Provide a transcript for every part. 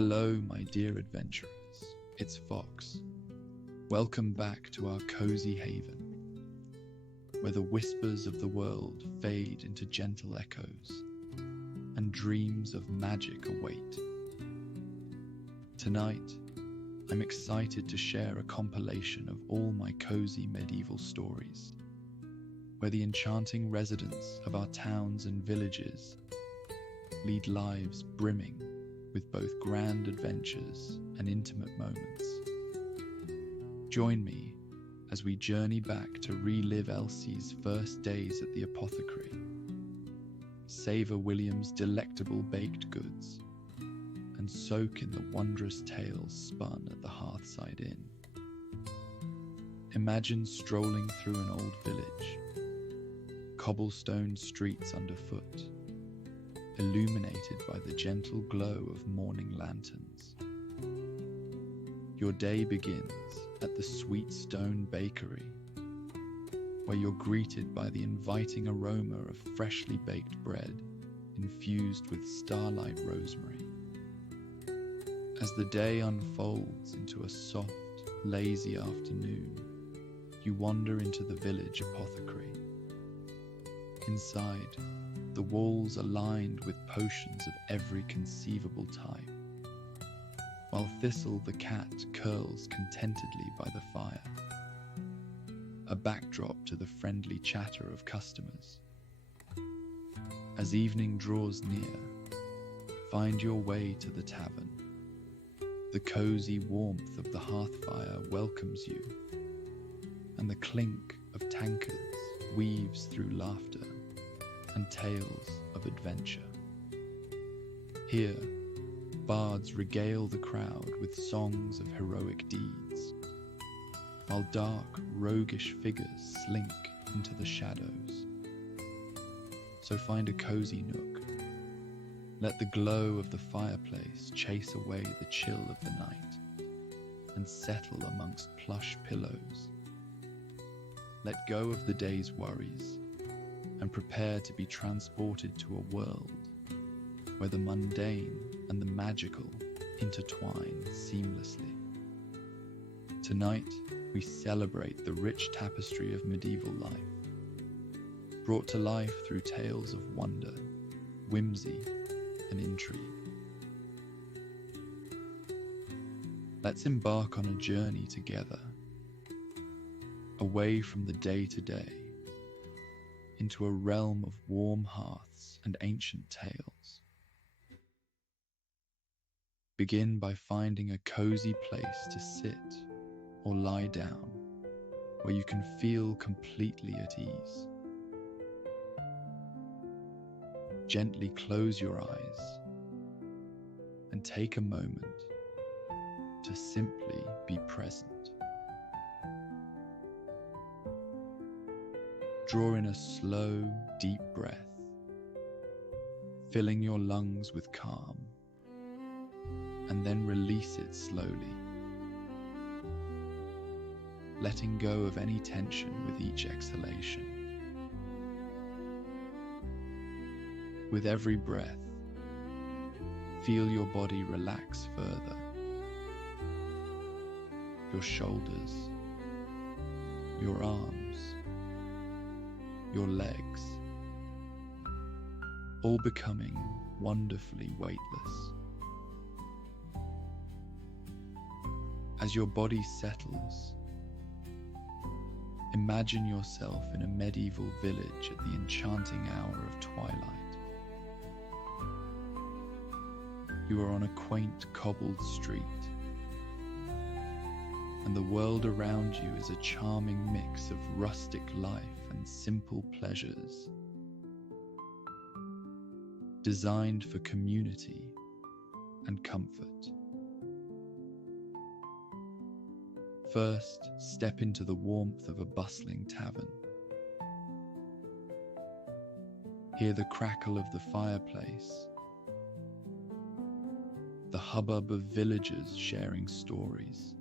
Hello, my dear adventurers. It's Fox. Welcome back to our cozy haven, where the whispers of the world fade into gentle echoes and dreams of magic await. Tonight, I'm excited to share a compilation of all my cozy medieval stories, where the enchanting residents of our towns and villages lead lives brimming with both grand adventures and intimate moments. Join me as we journey back to relive Elsie's first days at the Apothecary, savor William's delectable baked goods, and soak in the wondrous tales spun at the Hearthside Inn. Imagine strolling through an old village, cobblestone streets underfoot, illuminated by the gentle glow of morning lanterns. Your day begins at the Sweet Stone Bakery, where you're greeted by the inviting aroma of freshly baked bread infused with starlight rosemary. As the day unfolds into a soft, lazy afternoon, you wander into the village apothecary. Inside, the walls are lined with potions of every conceivable type, while Thistle the cat curls contentedly by the fire, a backdrop to the friendly chatter of customers. As evening draws near, find your way to the tavern. The cozy warmth of the hearth fire welcomes you, and the clink of tankards weaves through laughter and tales of adventure. Here, bards regale the crowd with songs of heroic deeds, while dark, roguish figures slink into the shadows. So find a cozy nook. Let the glow of the fireplace chase away the chill of the night, and settle amongst plush pillows. Let go of the day's worries, and prepare to be transported to a world where the mundane and the magical intertwine seamlessly. Tonight, we celebrate the rich tapestry of medieval life, brought to life through tales of wonder, whimsy, and intrigue. Let's embark on a journey together, away from the day-to-day, into a realm of warm hearths and ancient tales. Begin by finding a cozy place to sit or lie down, where you can feel completely at ease. Gently close your eyes and take a moment to simply be present. Draw in a slow, deep breath, filling your lungs with calm, and then release it slowly, letting go of any tension with each exhalation. With every breath, feel your body relax further. Your shoulders, your arms, your legs, all becoming wonderfully weightless. As your body settles, imagine yourself in a medieval village at the enchanting hour of twilight. You are on a quaint cobbled street, and the world around you is a charming mix of rustic life and simple pleasures, designed for community and comfort. First, step into the warmth of a bustling tavern. Hear the crackle of the fireplace, the hubbub of villagers sharing stories.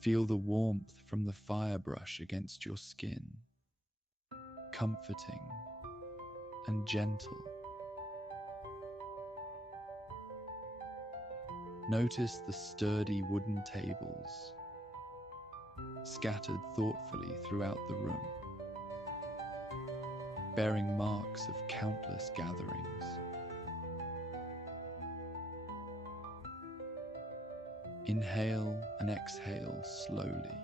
Feel the warmth from the firebrush against your skin, comforting and gentle. Notice the sturdy wooden tables scattered thoughtfully throughout the room, bearing marks of countless gatherings. Inhale and exhale slowly.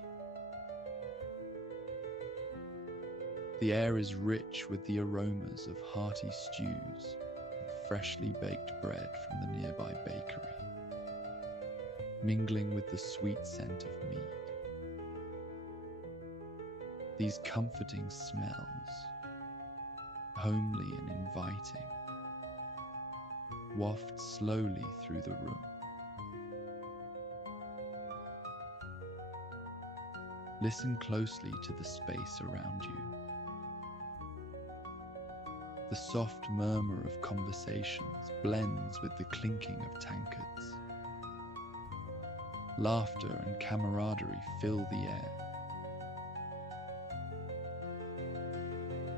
The air is rich with the aromas of hearty stews and freshly baked bread from the nearby bakery, mingling with the sweet scent of mead. These comforting smells, homely and inviting, waft slowly through the room. Listen closely to the space around you. The soft murmur of conversations blends with the clinking of tankards. Laughter and camaraderie fill the air.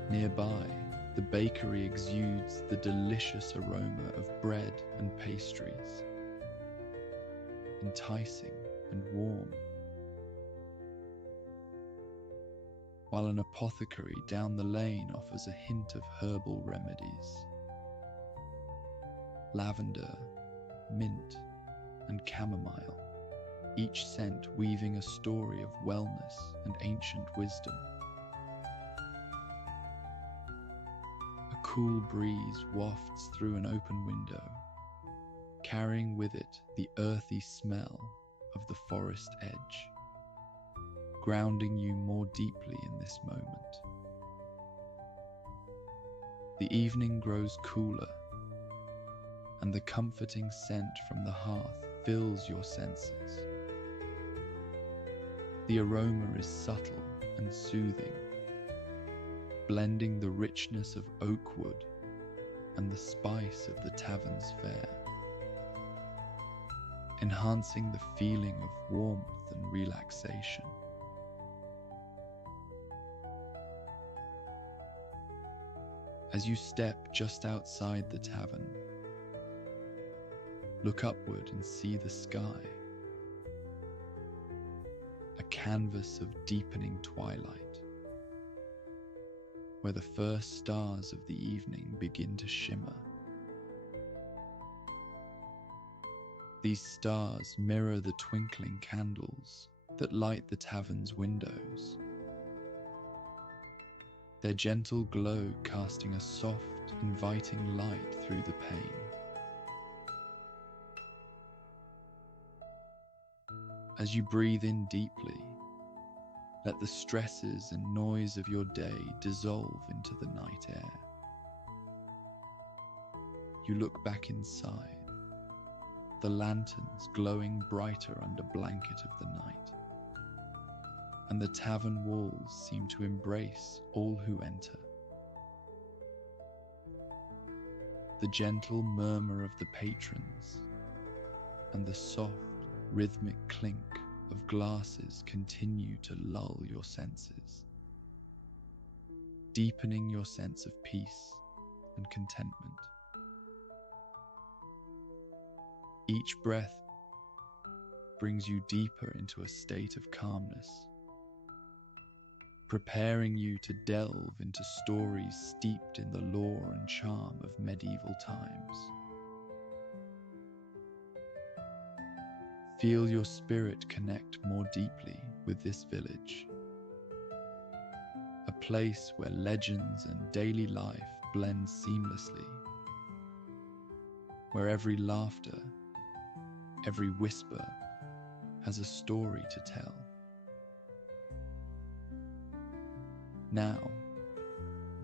Nearby, the bakery exudes the delicious aroma of bread and pastries, enticing and warm. While an apothecary down the lane offers a hint of herbal remedies. Lavender, mint, and chamomile, each scent weaving a story of wellness and ancient wisdom. A cool breeze wafts through an open window, carrying with it the earthy smell of the forest edge, grounding you more deeply in this moment. The evening grows cooler, and the comforting scent from the hearth fills your senses. The aroma is subtle and soothing, blending the richness of oak wood and the spice of the tavern's fare, enhancing the feeling of warmth and relaxation. As you step just outside the tavern, look upward and see the sky, a canvas of deepening twilight, where the first stars of the evening begin to shimmer. These stars mirror the twinkling candles that light the tavern's windows, their gentle glow casting a soft, inviting light through the pane. As you breathe in deeply, let the stresses and noise of your day dissolve into the night air. You look back inside, the lanterns glowing brighter under blanket of the night, and the tavern walls seem to embrace all who enter. The gentle murmur of the patrons and the soft, rhythmic clink of glasses continue to lull your senses, deepening your sense of peace and contentment. Each breath brings you deeper into a state of calmness, preparing you to delve into stories steeped in the lore and charm of medieval times. Feel your spirit connect more deeply with this village, a place where legends and daily life blend seamlessly, where every laughter, every whisper has a story to tell. Now,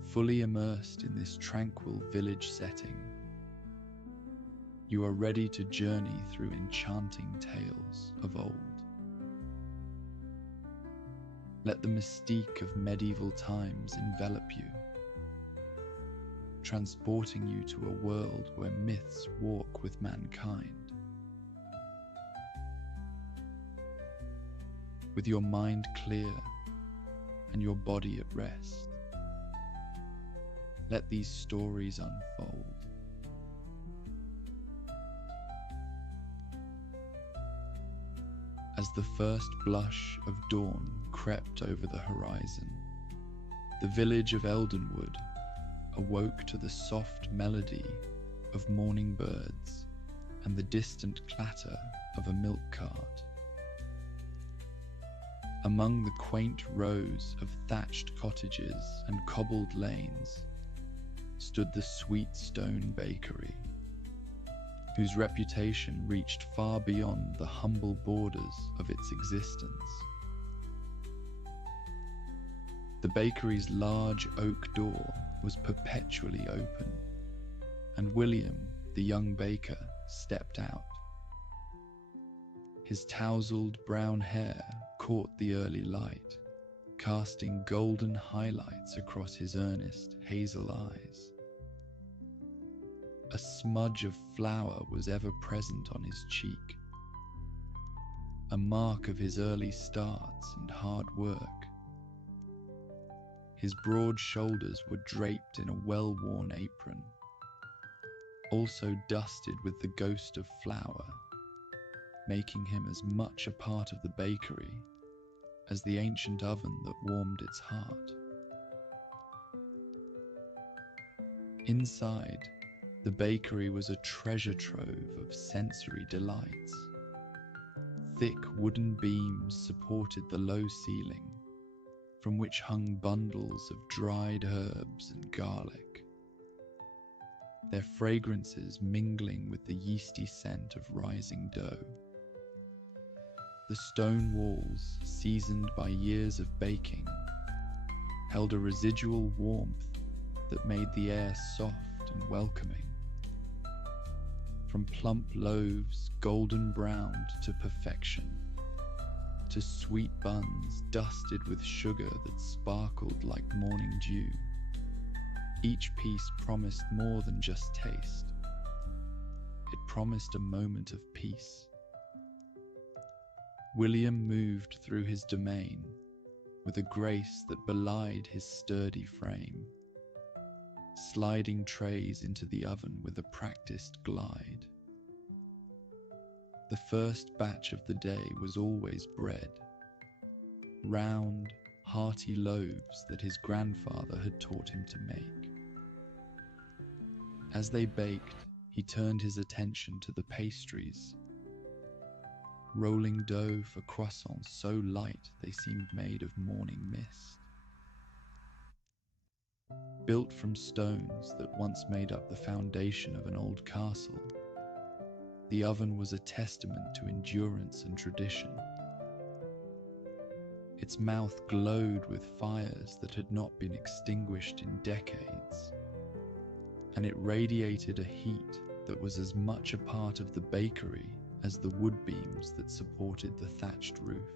fully immersed in this tranquil village setting, you are ready to journey through enchanting tales of old. Let the mystique of medieval times envelop you, transporting you to a world where myths walk with mankind. With your mind clear and your body at rest, Let these stories unfold. As the first blush of dawn crept over the horizon, the village of Eldenwood awoke to the soft melody of morning birds and the distant clatter of a milk cart. Among the quaint rows of thatched cottages and cobbled lanes stood the sweet stone bakery, whose reputation reached far beyond the humble borders of its existence. The bakery's large oak door was perpetually open, and William, the young baker, stepped out. His tousled brown hair caught the early light, casting golden highlights across his earnest hazel eyes. A smudge of flour was ever present on his cheek, a mark of his early starts and hard work. His broad shoulders were draped in a well-worn apron, also dusted with the ghost of flour, making him as much a part of the bakery as the ancient oven that warmed its heart. Inside, the bakery was a treasure trove of sensory delights. Thick wooden beams supported the low ceiling, from which hung bundles of dried herbs and garlic, their fragrances mingling with the yeasty scent of rising dough. The stone walls, seasoned by years of baking, held a residual warmth that made the air soft and welcoming. From plump loaves golden browned to perfection, to sweet buns dusted with sugar that sparkled like morning dew, each piece promised more than just taste. It promised a moment of peace. William moved through his domain with a grace that belied his sturdy frame, sliding trays into the oven with a practiced glide. The first batch of the day was always bread, round, hearty loaves that his grandfather had taught him to make. As they baked, he turned his attention to the pastries, rolling dough for croissants so light they seemed made of morning mist. Built from stones that once made up the foundation of an old castle, the oven was a testament to endurance and tradition. Its mouth glowed with fires that had not been extinguished in decades, and it radiated a heat that was as much a part of the bakery as the wood beams that supported the thatched roof.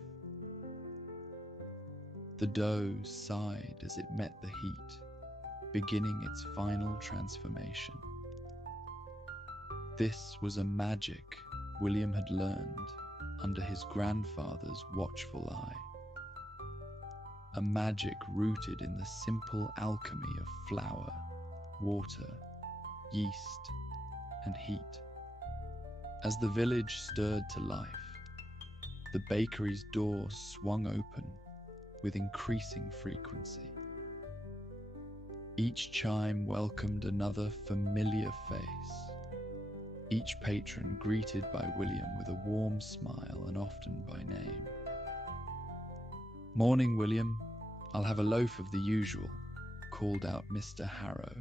The dough sighed as it met the heat, beginning its final transformation. This was a magic William had learned under his grandfather's watchful eye. A magic rooted in the simple alchemy of flour, water, yeast, and heat. As the village stirred to life, the bakery's door swung open with increasing frequency. Each chime welcomed another familiar face, each patron greeted by William with a warm smile and often by name. "Morning, William. I'll have a loaf of the usual," called out Mr. Harrow,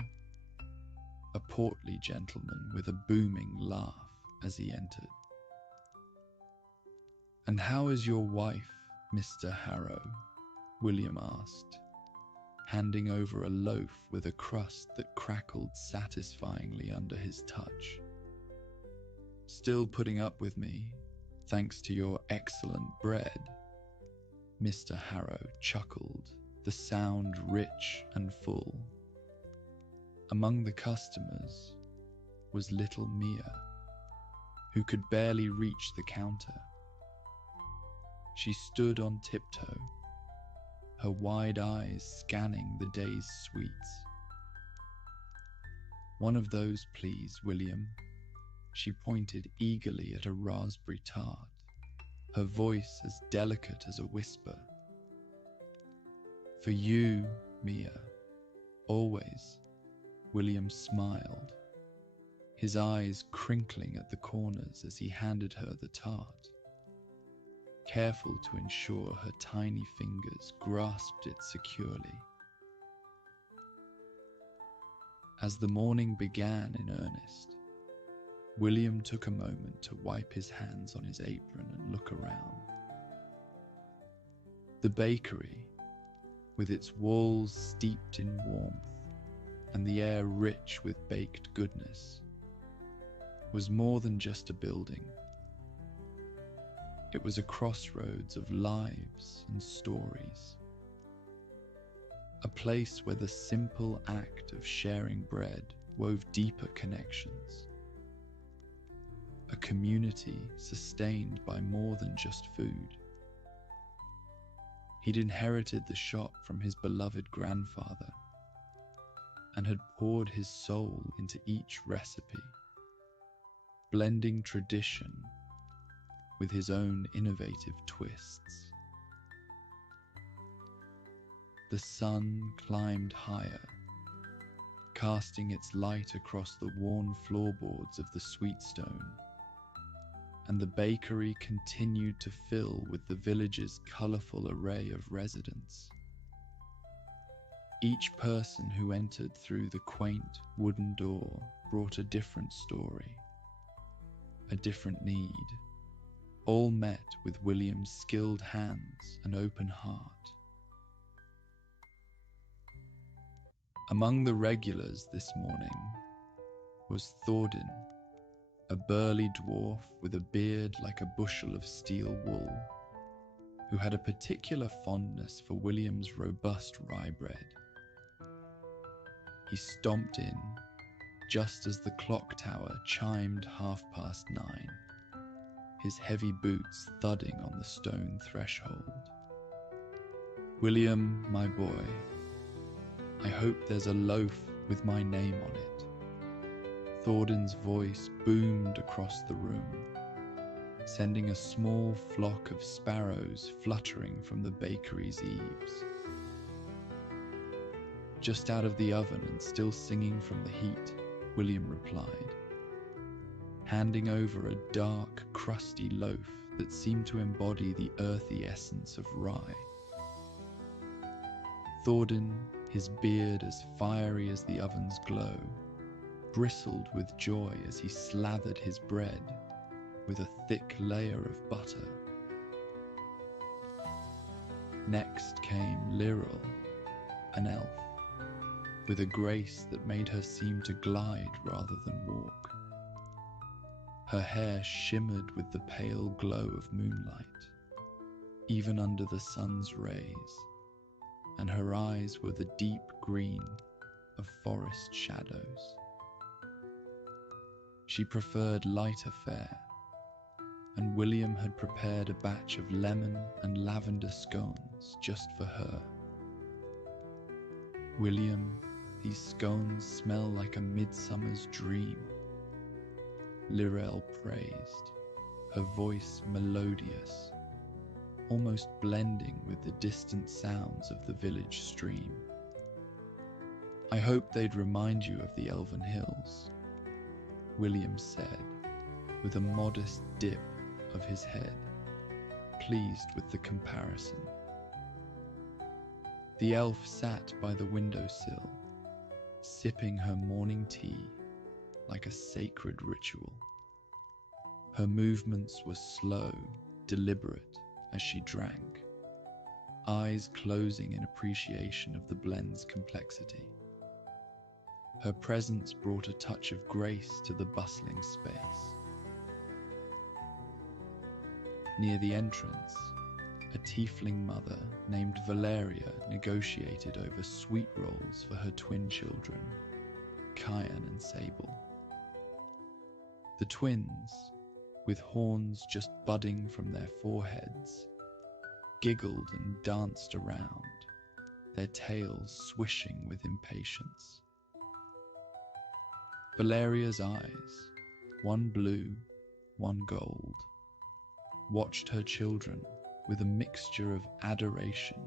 a portly gentleman with a booming laugh as he entered. "And how is your wife, Mr. Harrow?" William asked, handing over a loaf with a crust that crackled satisfyingly under his touch. "Still putting up with me, thanks to your excellent bread," Mr. Harrow chuckled, the sound rich and full. Among the customers was little Mia, who could barely reach the counter. She stood on tiptoe, her wide eyes scanning the day's sweets. One of those, please, William. She pointed eagerly at a raspberry tart, her voice as delicate as a whisper. For you, Mia, always. William smiled, his eyes crinkling at the corners as he handed her the tart, careful to ensure her tiny fingers grasped it securely. As the morning began in earnest, William took a moment to wipe his hands on his apron and look around. The bakery, with its walls steeped in warmth and the air rich with baked goodness, was more than just a building. It was a crossroads of lives and stories, a place where the simple act of sharing bread wove deeper connections, a community sustained by more than just food. He'd inherited the shop from his beloved grandfather and had poured his soul into each recipe, blending tradition with his own innovative twists. The sun climbed higher, casting its light across the worn floorboards of the Sweetstone, and the bakery continued to fill with the village's colourful array of residents. Each person who entered through the quaint wooden door brought a different story, a different need, all met with William's skilled hands and open heart. Among the regulars this morning was Thordan, a burly dwarf with a beard like a bushel of steel wool, who had a particular fondness for William's robust rye bread. He stomped in just as the clock tower chimed 9:30, his heavy boots thudding on the stone threshold. William, my boy, I hope there's a loaf with my name on it. Thordan's voice boomed across the room, sending a small flock of sparrows fluttering from the bakery's eaves. Just out of the oven and still singing from the heat, William replied, handing over a dark, crusty loaf that seemed to embody the earthy essence of rye. Thordan, his beard as fiery as the oven's glow, bristled with joy as he slathered his bread with a thick layer of butter. Next came Lyril, an elf, with a grace that made her seem to glide rather than walk. Her hair shimmered with the pale glow of moonlight, even under the sun's rays, and her eyes were the deep green of forest shadows. She preferred lighter fare, and William had prepared a batch of lemon and lavender scones just for her. William, these scones smell like a midsummer's dream, Lyril praised, her voice melodious, almost blending with the distant sounds of the village stream. I hope they'd remind you of the Elven Hills, William said, with a modest dip of his head, pleased with the comparison. The elf sat by the windowsill, sipping her morning tea like a sacred ritual. Her movements were slow, deliberate as she drank, eyes closing in appreciation of the blend's complexity. Her presence brought a touch of grace to the bustling space. Near the entrance, a tiefling mother named Valeria negotiated over sweet rolls for her twin children, Kyan and Sable. The twins, with horns just budding from their foreheads, giggled and danced around, their tails swishing with impatience. Valeria's eyes, one blue, one gold, watched her children with a mixture of adoration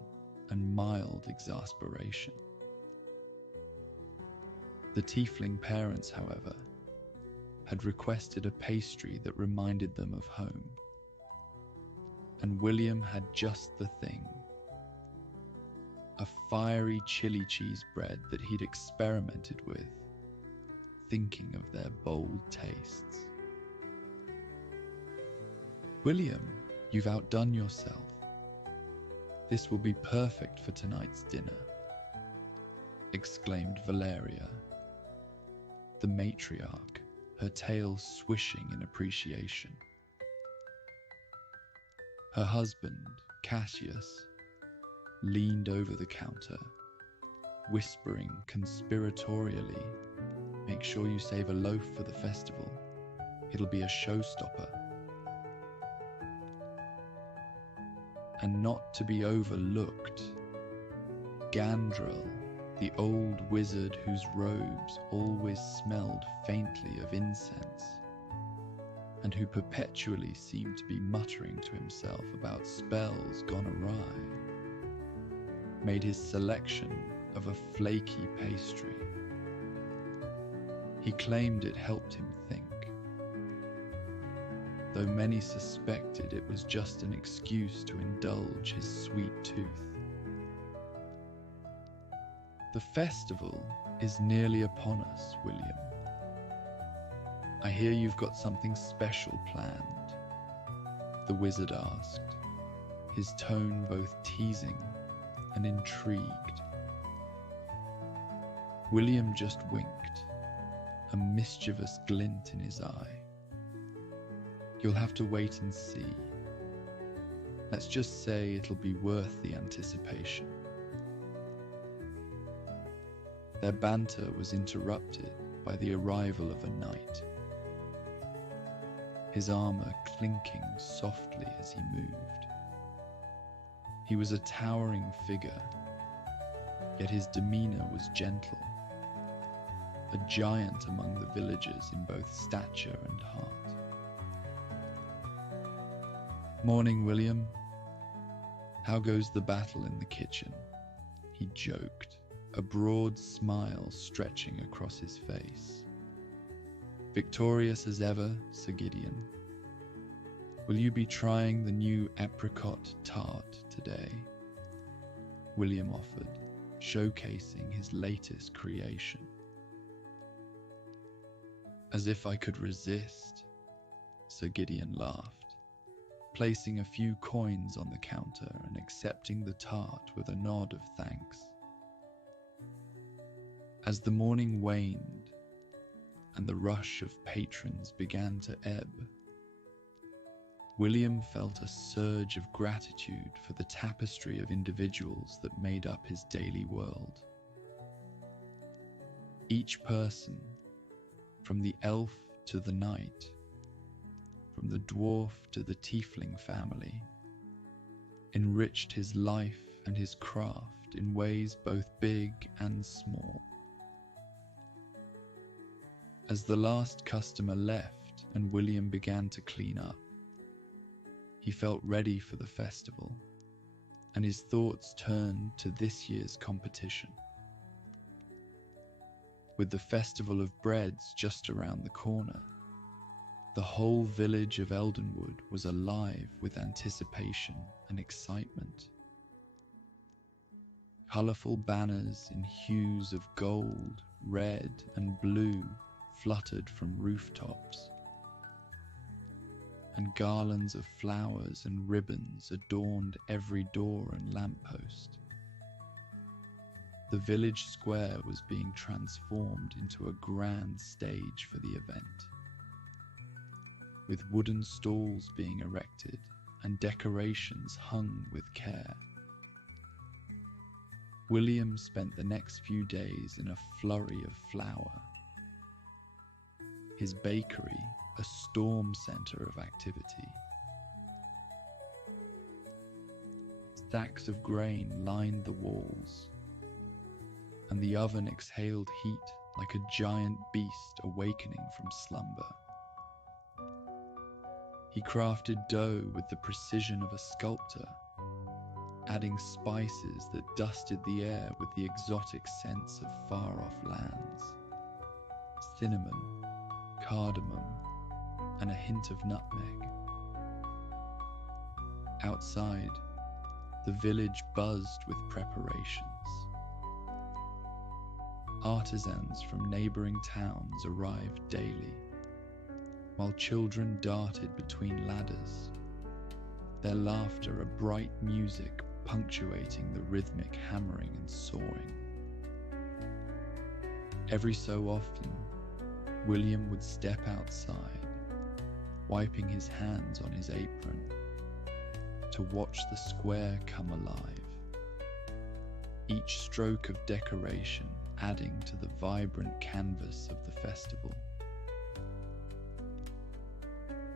and mild exasperation. The tiefling parents, however, had requested a pastry that reminded them of home, and William had just the thing: a fiery chili cheese bread that he'd experimented with, thinking of their bold tastes. "William, you've outdone yourself. This will be perfect for tonight's dinner," exclaimed Valeria, the matriarch, her tail swishing in appreciation. Her husband, Cassius, leaned over the counter, whispering conspiratorially, "Make sure you save a loaf for the festival. It'll be a showstopper." And not to be overlooked, Gandrel, the old wizard whose robes always smelled faintly of incense, and who perpetually seemed to be muttering to himself about spells gone awry, made his selection of a flaky pastry. He claimed it helped him think, though many suspected it was just an excuse to indulge his sweet tooth. "The festival is nearly upon us, William. I hear you've got something special planned," the wizard asked, his tone both teasing and intrigued. William just winked, a mischievous glint in his eye. "You'll have to wait and see. Let's just say it'll be worth the anticipation." Their banter was interrupted by the arrival of a knight, his armor clinking softly as he moved. He was a towering figure, yet his demeanor was gentle, a giant among the villagers in both stature and heart. "Morning, William. How goes the battle in the kitchen?" he joked, a broad smile stretching across his face. "Victorious as ever, Sir Gideon? Will you be trying the new apricot tart today?" William offered, showcasing his latest creation. "As if I could resist," Sir Gideon laughed, placing a few coins on the counter and accepting the tart with a nod of thanks. As the morning waned and the rush of patrons began to ebb, William felt a surge of gratitude for the tapestry of individuals that made up his daily world. Each person, from the elf to the knight, from the dwarf to the tiefling family, enriched his life and his craft in ways both big and small. As the last customer left and William began to clean up, he felt ready for the festival, and his thoughts turned to this year's competition. With the Festival of Breads just around the corner, the whole village of Eldenwood was alive with anticipation and excitement. Colourful banners in hues of gold, red, and blue fluttered from rooftops, and garlands of flowers and ribbons adorned every door and lamppost. The village square was being transformed into a grand stage for the event, with wooden stalls being erected and decorations hung with care. William spent the next few days in a flurry of flour, his bakery a storm centre of activity. Stacks of grain lined the walls, and the oven exhaled heat like a giant beast awakening from slumber. He crafted dough with the precision of a sculptor, adding spices that dusted the air with the exotic scents of far-off lands: cinnamon, cardamom, and a hint of nutmeg. Outside, the village buzzed with preparations. Artisans from neighboring towns arrived daily, while children darted between ladders, their laughter a bright music punctuating the rhythmic hammering and sawing. Every so often, William would step outside, wiping his hands on his apron, to watch the square come alive, each stroke of decoration adding to the vibrant canvas of the festival.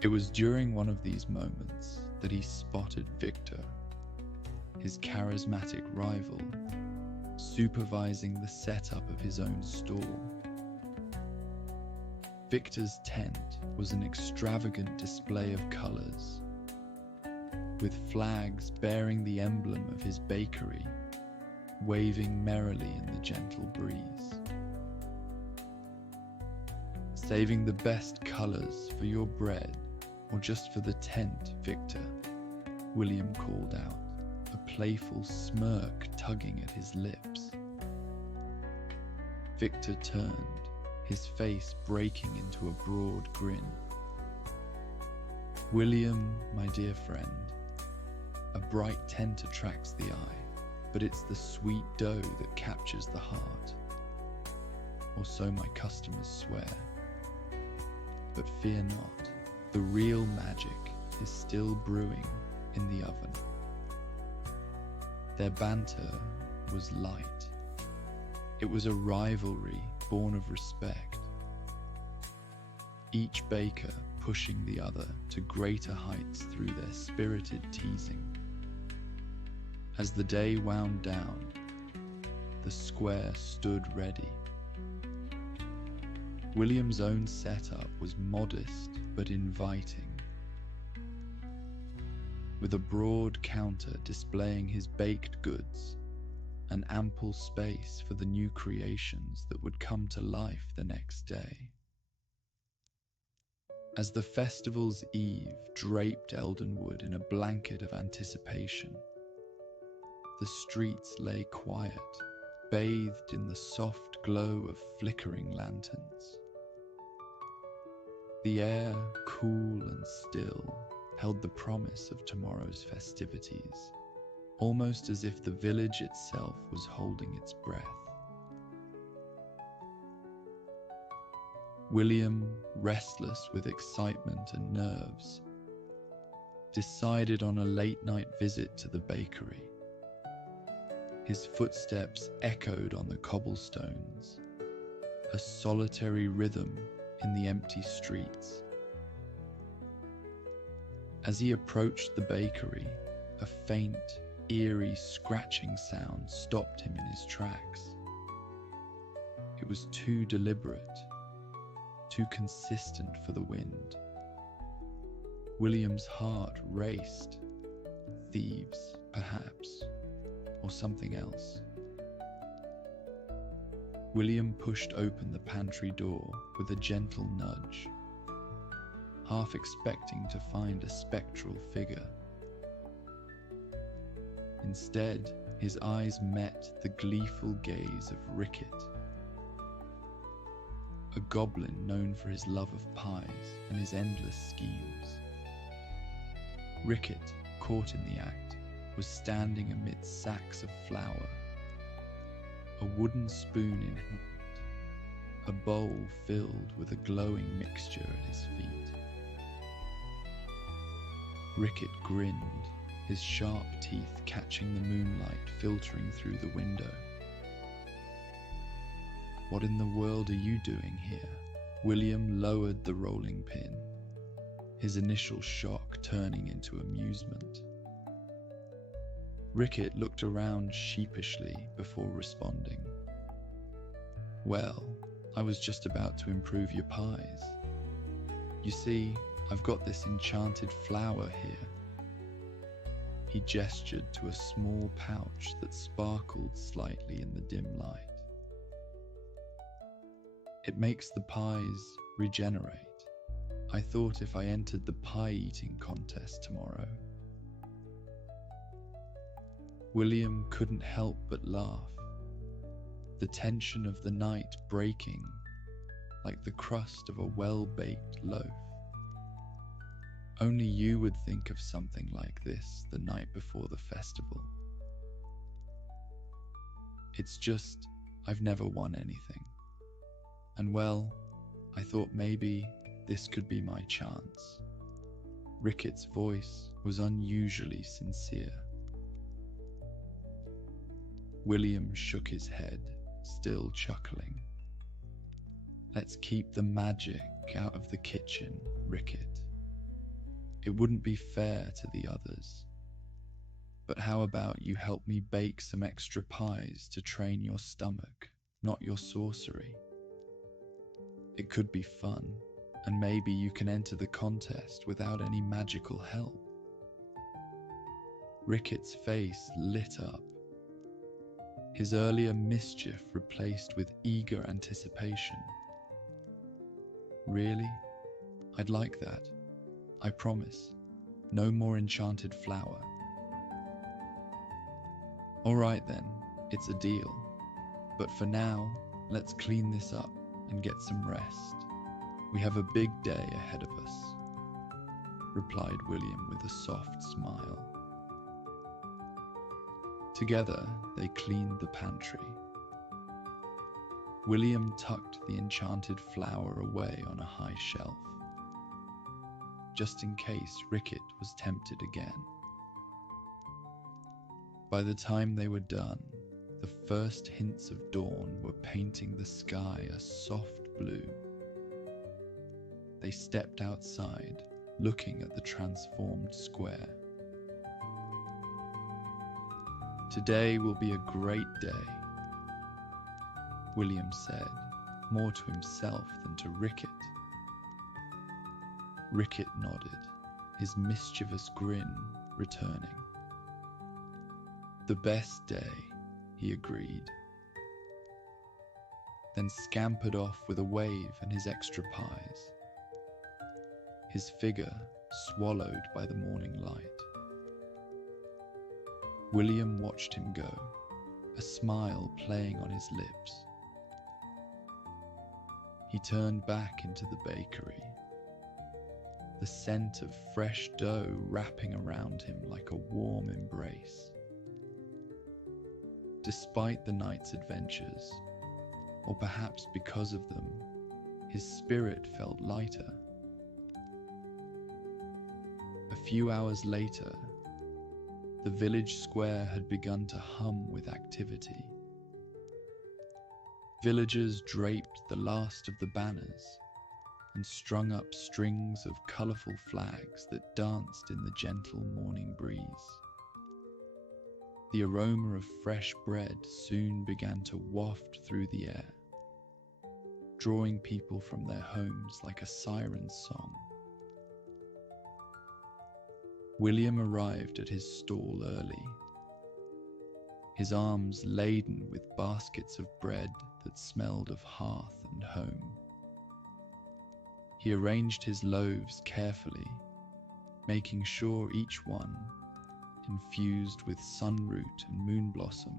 It was during one of these moments that he spotted Victor, his charismatic rival, supervising the setup of his own stall. Victor's tent was an extravagant display of colors, with flags bearing the emblem of his bakery waving merrily in the gentle breeze. "Saving the best colors for your bread, or just for the tent, Victor?" William called out, a playful smirk tugging at his lips. Victor turned, his face breaking into a broad grin. "William, my dear friend, a bright tent attracts the eye, but it's the sweet dough that captures the heart. Or so my customers swear. But fear not, the real magic is still brewing in the oven." Their banter was light. It was a rivalry born of respect, each baker pushing the other to greater heights through their spirited teasing. As the day wound down, the square stood ready. William's own setup was modest but inviting, with a broad counter displaying his baked goods and ample space for the new creations that would come to life the next day. As the festival's eve draped Eldenwood in a blanket of anticipation, the streets lay quiet, bathed in the soft glow of flickering lanterns. The air, cool and still, held the promise of tomorrow's festivities, almost as if the village itself was holding its breath. William, restless with excitement and nerves, decided on a late-night visit to the bakery. His footsteps echoed on the cobblestones, a solitary rhythm in the empty streets. As he approached the bakery, a faint, eerie scratching sound stopped him in his tracks. It was too deliberate, too consistent for the wind. William's heart raced. Thieves, perhaps, or something else. William pushed open the pantry door with a gentle nudge, half expecting to find a spectral figure. Instead, his eyes met the gleeful gaze of Ricket, a goblin known for his love of pies and his endless schemes. Ricket, caught in the act, was standing amidst sacks of flour, a wooden spoon in hand, a bowl filled with a glowing mixture at his feet. Ricket grinned, his sharp teeth catching the moonlight filtering through the window. "What in the world are you doing here?" William lowered the rolling pin, his initial shock turning into amusement. Ricket looked around sheepishly before responding. "Well, I was just about to improve your pies. You see, I've got this enchanted flower here." He gestured to a small pouch that sparkled slightly in the dim light. "It makes the pies regenerate. I thought if I entered the pie-eating contest tomorrow." William couldn't help but laugh, the tension of the night breaking like the crust of a well-baked loaf. Only you would think of something like this the night before the festival. "It's just, I've never won anything. And well, I thought maybe this could be my chance." Ricket's voice was unusually sincere. William shook his head, still chuckling. "Let's keep the magic out of the kitchen, Ricket. It wouldn't be fair to the others. But how about you help me bake some extra pies to train your stomach, not your sorcery? It could be fun, and maybe you can enter the contest without any magical help." Ricket's face lit up, his earlier mischief replaced with eager anticipation. "Really? I'd like that. I promise. No more enchanted flower." "All right then, it's a deal. But for now, let's clean this up and get some rest. We have a big day ahead of us," replied William with a soft smile. Together, they cleaned the pantry. William tucked the enchanted flower away on a high shelf, just in case Ricket was tempted again. By the time they were done, the first hints of dawn were painting the sky a soft blue. They stepped outside, looking at the transformed square. "Today will be a great day," William said, more to himself than to Ricket. Ricket nodded, his mischievous grin returning. "The best day," he agreed, then scampered off with a wave and his extra pies, his figure swallowed by the morning light. William watched him go, a smile playing on his lips. He turned back into the bakery, the scent of fresh dough wrapping around him like a warm embrace. Despite the night's adventures, or perhaps because of them, his spirit felt lighter. A few hours later, the village square had begun to hum with activity. Villagers draped the last of the banners and strung up strings of colourful flags that danced in the gentle morning breeze. The aroma of fresh bread soon began to waft through the air, drawing people from their homes like a siren's song. William arrived at his stall early, his arms laden with baskets of bread that smelled of hearth and home. He arranged his loaves carefully, making sure each one, infused with sunroot and moon blossom,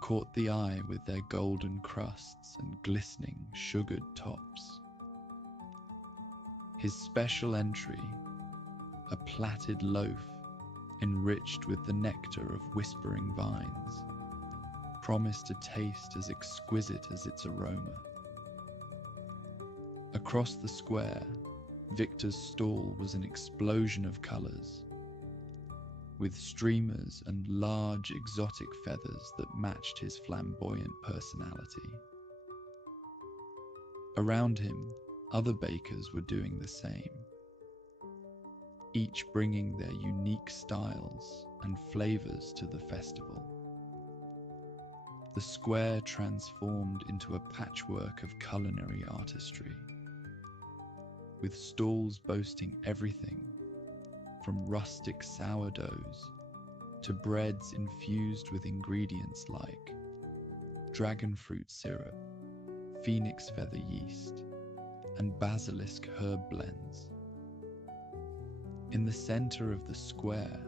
caught the eye with their golden crusts and glistening sugared tops. His special entry, a plaited loaf enriched with the nectar of whispering vines, promised a taste as exquisite as its aroma. Across the square, Victor's stall was an explosion of colours, with streamers and large exotic feathers that matched his flamboyant personality. Around him, other bakers were doing the same, each bringing their unique styles and flavours to the festival. the square transformed into a patchwork of culinary artistry, with stalls boasting everything from rustic sourdoughs to breads infused with ingredients like dragon fruit syrup, phoenix feather yeast, and basilisk herb blends. In the center of the square,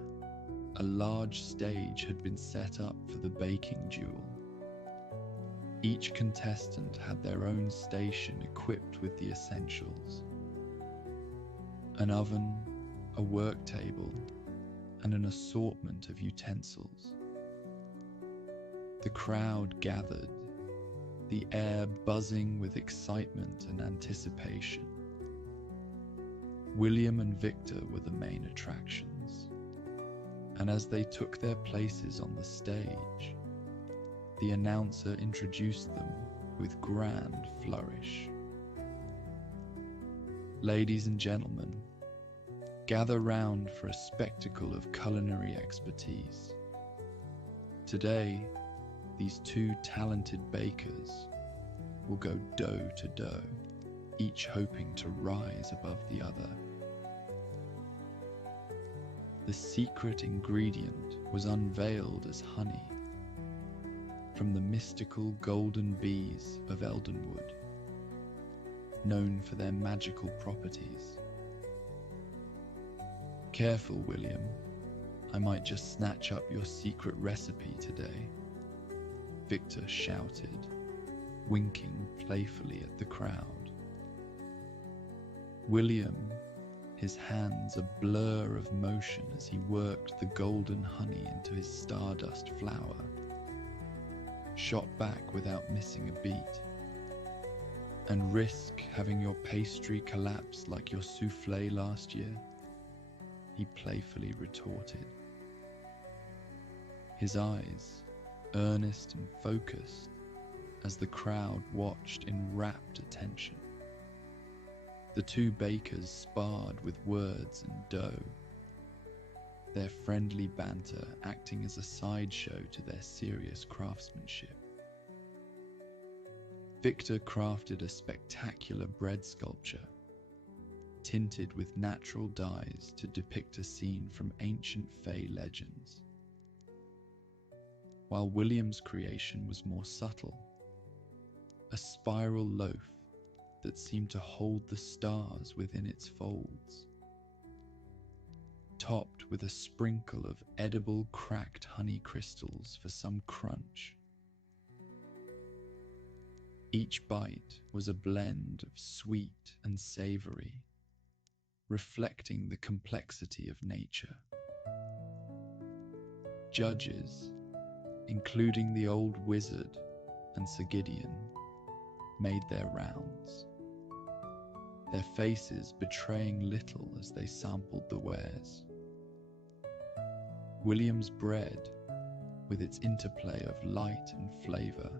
a large stage had been set up for the baking duel. Each contestant had their own station equipped with the essentials: an oven, a work table, and an assortment of utensils. The crowd gathered, the air buzzing with excitement and anticipation. William and Victor were the main attractions, and as they took their places on the stage, the announcer introduced them with grand flourish. Ladies and gentlemen, gather round for a spectacle of culinary expertise. Today, these two talented bakers will go dough to dough, each hoping to rise above the other. The secret ingredient was unveiled as honey, from the mystical golden bees of Eldenwood, known for their magical properties. Careful, William, I might just snatch up your secret recipe today, Victor shouted, winking playfully at the crowd. William, his hands a blur of motion as he worked the golden honey into his stardust flour, shot back without missing a beat. And risk having your pastry collapse like your soufflé last year? He playfully retorted. His eyes, earnest and focused, as the crowd watched in rapt attention. The two bakers sparred with words and dough, their friendly banter acting as a sideshow to their serious craftsmanship. Victor crafted a spectacular bread sculpture, tinted with natural dyes to depict a scene from ancient Fey legends, while William's creation was more subtle, a spiral loaf that seemed to hold the stars within its folds, topped with a sprinkle of edible cracked honey crystals for some crunch. Each bite was a blend of sweet and savory, reflecting the complexity of nature. Judges, including the old wizard and Sir Gideon, made their rounds, their faces betraying little as they sampled the wares. William's bread, with its interplay of light and flavour,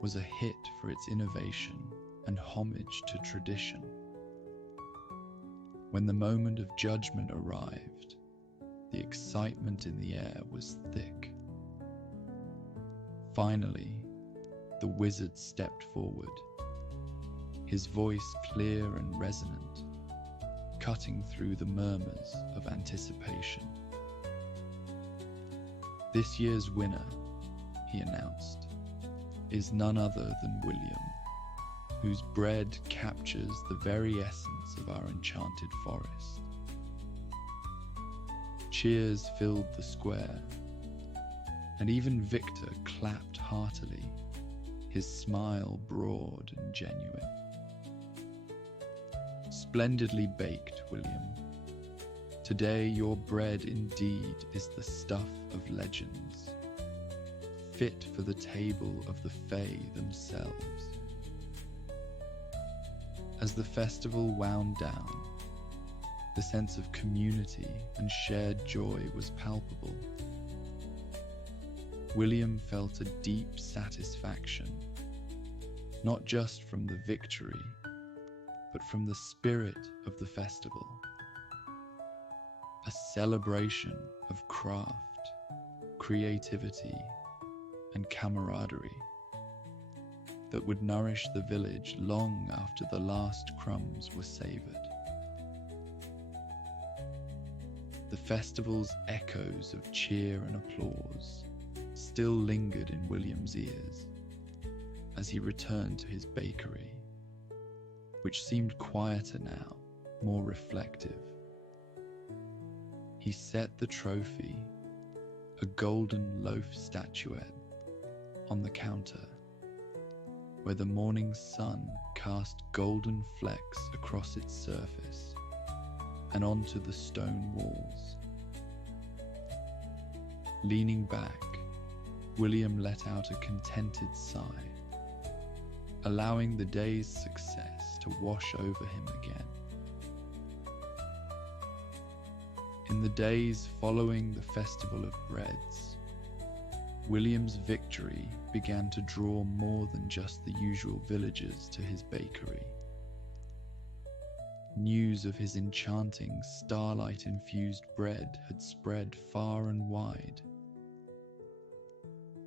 was a hit for its innovation and homage to tradition. When the moment of judgment arrived, the excitement in the air was thick. Finally, the wizard stepped forward, his voice clear and resonant, cutting through the murmurs of anticipation. This year's winner, he announced, is none other than William, whose bread captures the very essence of our enchanted forest. Cheers filled the square, and even Victor clapped heartily, his smile broad and genuine. Splendidly baked, William. Today your bread indeed is the stuff of legends, fit for the table of the Fae themselves. As the festival wound down, the sense of community and shared joy was palpable. William felt a deep satisfaction, not just from the victory, but from the spirit of the festival. A celebration of craft, creativity, and camaraderie that would nourish the village long after the last crumbs were savoured. The festival's echoes of cheer and applause still lingered in William's ears as he returned to his bakery, which seemed quieter now, more reflective. He set the trophy, a golden loaf statuette, on the counter, where the morning sun cast golden flecks across its surface and onto the stone walls. Leaning back, William let out a contented sigh, allowing the day's success to wash over him again. In the days following the Festival of Breads, William's victory began to draw more than just the usual villagers to his bakery. News of his enchanting, starlight-infused bread had spread far and wide,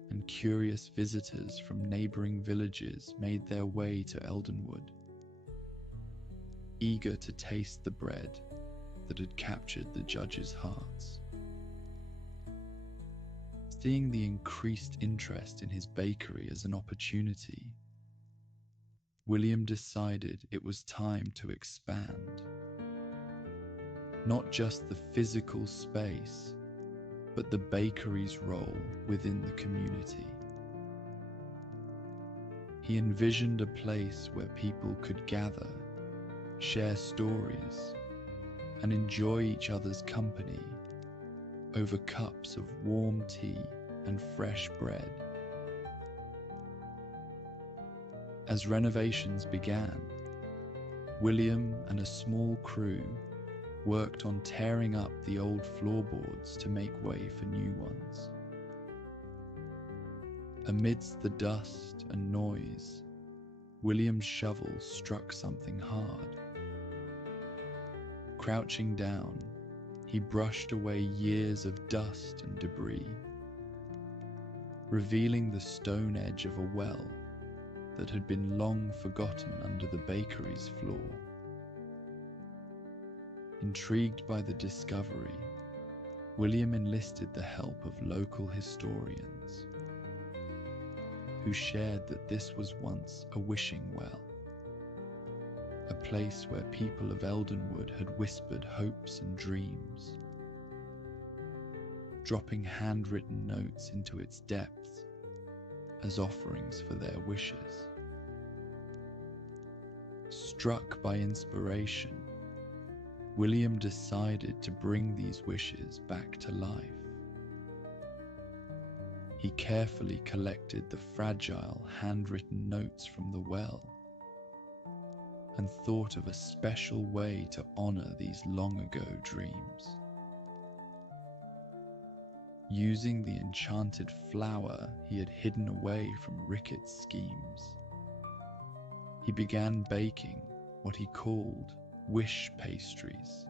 and curious visitors from neighbouring villages made their way to Eldenwood, eager to taste the bread that had captured the judges' hearts. Seeing the increased interest in his bakery as an opportunity, William decided it was time to expand. Not just the physical space, but the bakery's role within the community. He envisioned a place where people could gather, share stories, and enjoy each other's company over cups of warm tea and fresh bread. As renovations began, William and a small crew worked on tearing up the old floorboards to make way for new ones. Amidst the dust and noise, William's shovel struck something hard. Crouching down, he brushed away years of dust and debris, revealing the stone edge of a well that had been long forgotten under the bakery's floor. Intrigued by the discovery, William enlisted the help of local historians, who shared that this was once a wishing well, a place where people of Eldenwood had whispered hopes and dreams, dropping handwritten notes into its depths as offerings for their wishes. Struck by inspiration, William decided to bring these wishes back to life. He carefully collected the fragile handwritten notes from the well and thought of a special way to honor these long-ago dreams. Using the enchanted flower he had hidden away from Ricket's schemes, he began baking what he called wish pastries.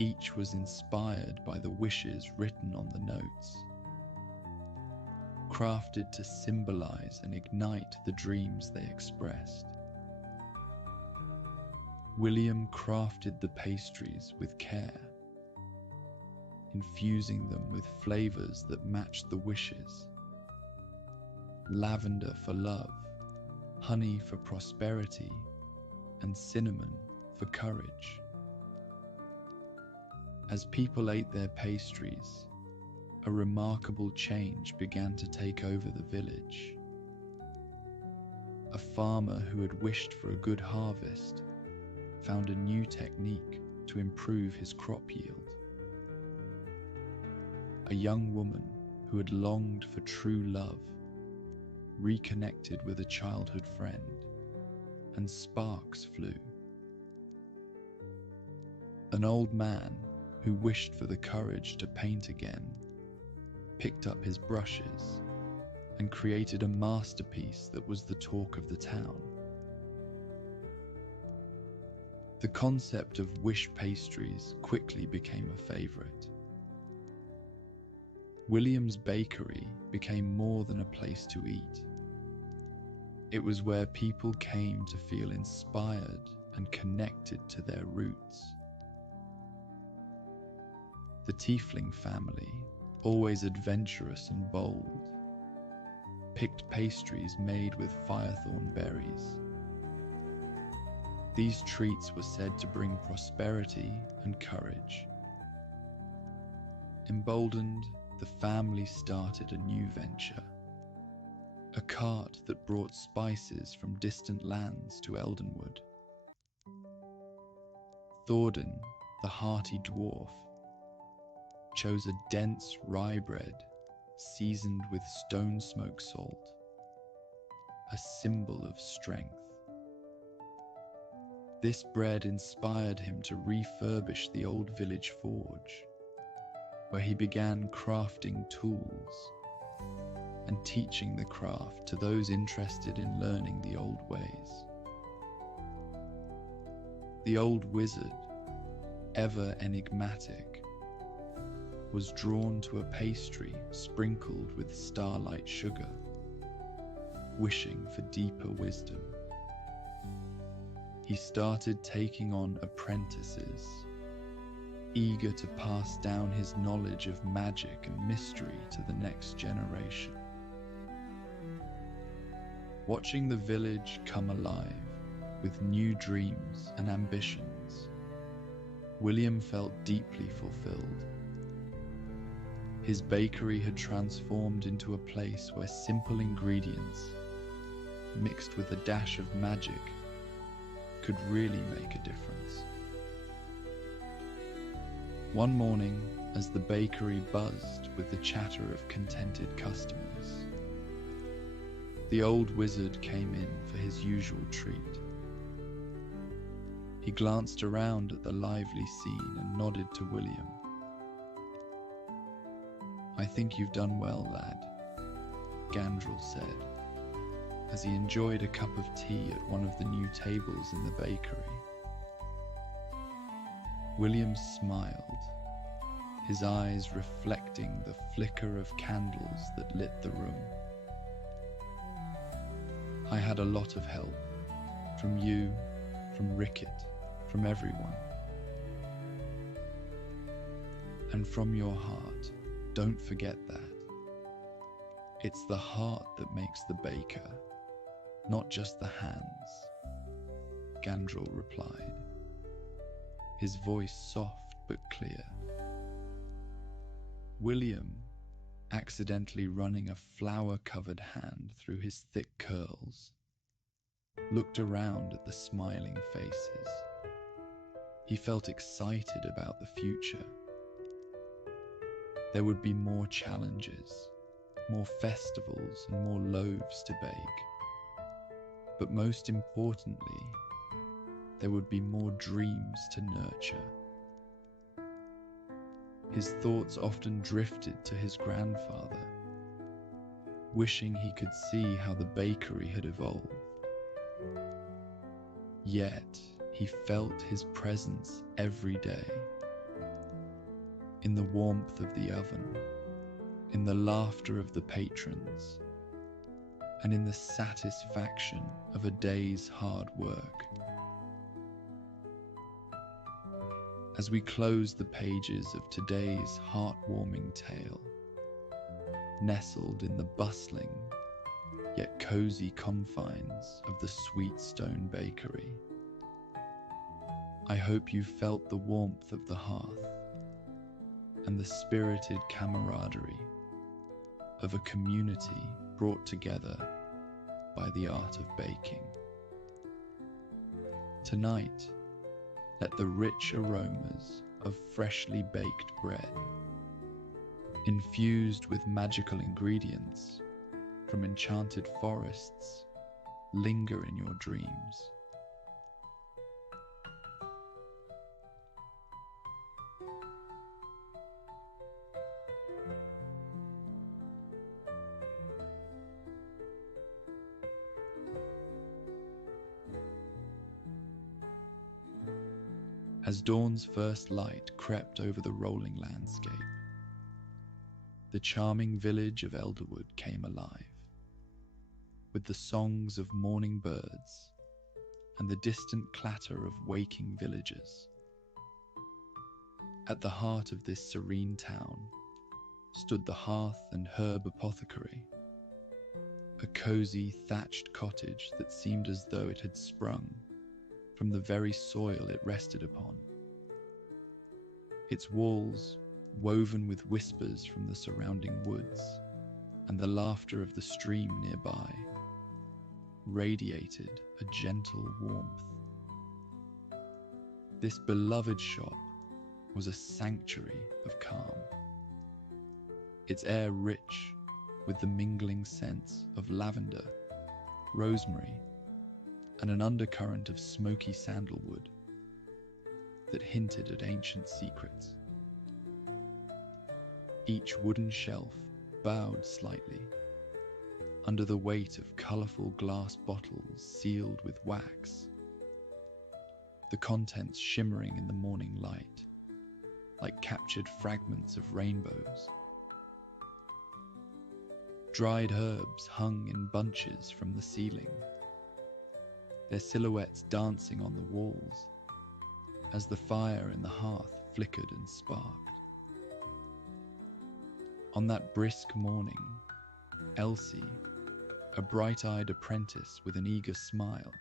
Each was inspired by the wishes written on the notes, crafted to symbolize and ignite the dreams they expressed. William crafted the pastries with care, infusing them with flavors that matched the wishes: lavender for love, honey for prosperity, and cinnamon for courage. As people ate their pastries, a remarkable change began to take over the village. A farmer who had wished for a good harvest found a new technique to improve his crop yield. A young woman who had longed for true love reconnected with a childhood friend, and sparks flew. An old man who wished for the courage to paint again picked up his brushes and created a masterpiece that was the talk of the town. The concept of wish pastries quickly became a favorite. William's bakery became more than a place to eat. It was where people came to feel inspired and connected to their roots. The Tiefling family, always adventurous and bold, picked pastries made with firethorn berries. These treats were said to bring prosperity and courage. Emboldened, the family started a new venture, a cart that brought spices from distant lands to Eldenwood. Thordan, the hearty dwarf, chose a dense rye bread seasoned with stone smoke salt, a symbol of strength. This bread inspired him to refurbish the old village forge, where he began crafting tools and teaching the craft to those interested in learning the old ways. The old wizard, ever enigmatic, was drawn to a pastry sprinkled with starlight sugar, wishing for deeper wisdom. He started taking on apprentices, eager to pass down his knowledge of magic and mystery to the next generation. Watching the village come alive with new dreams and ambitions, William felt deeply fulfilled. His bakery had transformed into a place where simple ingredients, mixed with a dash of magic, could really make a difference. One morning, as the bakery buzzed with the chatter of contented customers, the old wizard came in for his usual treat. He glanced around at the lively scene and nodded to William. "I think you've done well, lad," Gandrel said, as he enjoyed a cup of tea at one of the new tables in the bakery. William smiled, his eyes reflecting the flicker of candles that lit the room. "I had a lot of help, from you, from Rickett, from everyone. And from your heart, don't forget that. It's the heart that makes the baker, not just the hands," Gandrel replied, his voice soft but clear. William, accidentally running a flower-covered hand through his thick curls, looked around at the smiling faces. He felt excited about the future. There would be more challenges, more festivals, and more loaves to bake. But most importantly, there would be more dreams to nurture. His thoughts often drifted to his grandfather, wishing he could see how the bakery had evolved. Yet, he felt his presence every day. In the warmth of the oven, in the laughter of the patrons, and in the satisfaction of a day's hard work. As we close the pages of today's heartwarming tale, nestled in the bustling yet cozy confines of the Sweet Stone Bakery, I hope you felt the warmth of the hearth and the spirited camaraderie of a community brought together by the art of baking. Tonight, let the rich aromas of freshly baked bread, infused with magical ingredients from enchanted forests, linger in your dreams. As dawn's first light crept over the rolling landscape, the charming village of Elderwood came alive, with the songs of morning birds and the distant clatter of waking villagers. At the heart of this serene town stood the Hearth and Herb Apothecary, a cosy thatched cottage that seemed as though it had sprung from the very soil it rested upon. Its walls, woven with whispers from the surrounding woods and the laughter of the stream nearby, radiated a gentle warmth. This beloved shop was a sanctuary of calm, its air rich with the mingling scents of lavender, rosemary, and an undercurrent of smoky sandalwood that hinted at ancient secrets. Each wooden shelf bowed slightly under the weight of colourful glass bottles sealed with wax, the contents shimmering in the morning light like captured fragments of rainbows. Dried herbs hung in bunches from the ceiling, their silhouettes dancing on the walls as the fire in the hearth flickered and sparked. On that brisk morning, Elsie, a bright-eyed apprentice with an eager smile,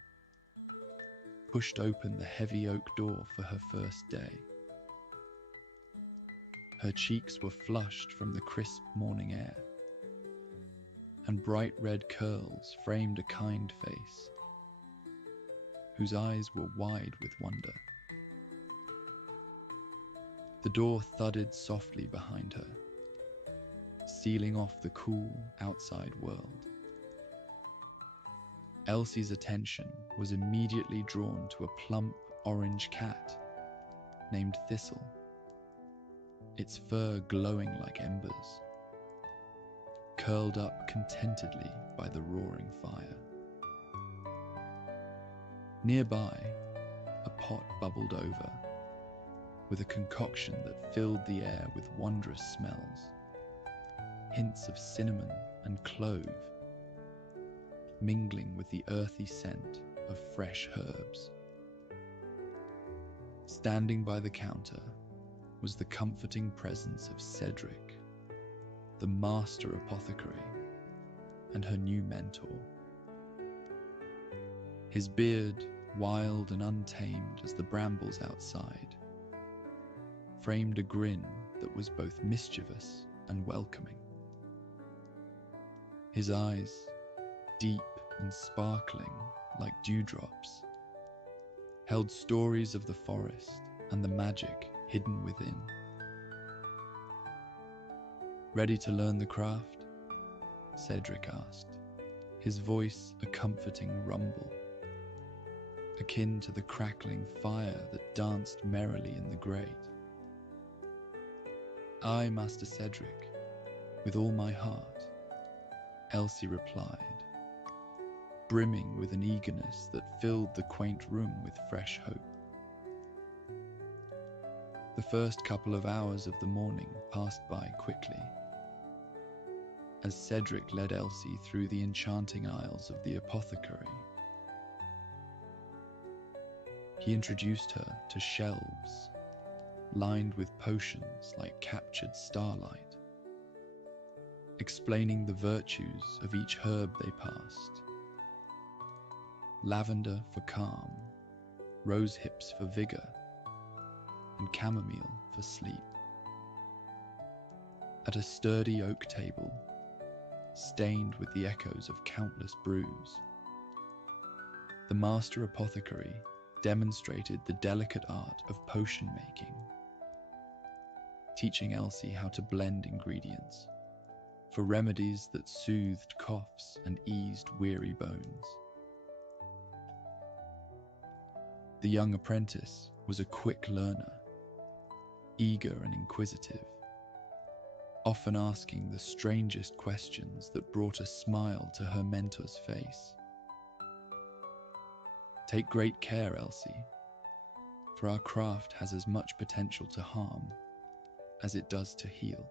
pushed open the heavy oak door for her first day. Her cheeks were flushed from the crisp morning air, and bright red curls framed a kind face, whose eyes were wide with wonder. The door thudded softly behind her, sealing off the cool outside world. Elsie's attention was immediately drawn to a plump orange cat named Thistle, its fur glowing like embers, curled up contentedly by the roaring fire. Nearby, a pot bubbled over, with a concoction that filled the air with wondrous smells, hints of cinnamon and clove, mingling with the earthy scent of fresh herbs. Standing by the counter was the comforting presence of Cedric, the master apothecary, and her new mentor. His beard, wild and untamed as the brambles outside, framed a grin that was both mischievous and welcoming. His eyes, deep and sparkling like dewdrops, held stories of the forest and the magic hidden within. "Ready to learn the craft?" Cedric asked, his voice a comforting rumble, akin to the crackling fire that danced merrily in the grate. "Aye, Master Cedric, with all my heart," Elsie replied, brimming with an eagerness that filled the quaint room with fresh hope. The first couple of hours of the morning passed by quickly, as Cedric led Elsie through the enchanting aisles of the apothecary. He introduced her to shelves lined with potions like captured starlight, explaining the virtues of each herb they passed. Lavender for calm, rose hips for vigor, and chamomile for sleep. At a sturdy oak table, stained with the echoes of countless brews, the master apothecary demonstrated the delicate art of potion making, teaching Elsie how to blend ingredients for remedies that soothed coughs and eased weary bones. The young apprentice was a quick learner, eager and inquisitive, often asking the strangest questions that brought a smile to her mentor's face. "Take great care, Elsie, for our craft has as much potential to harm as it does to heal."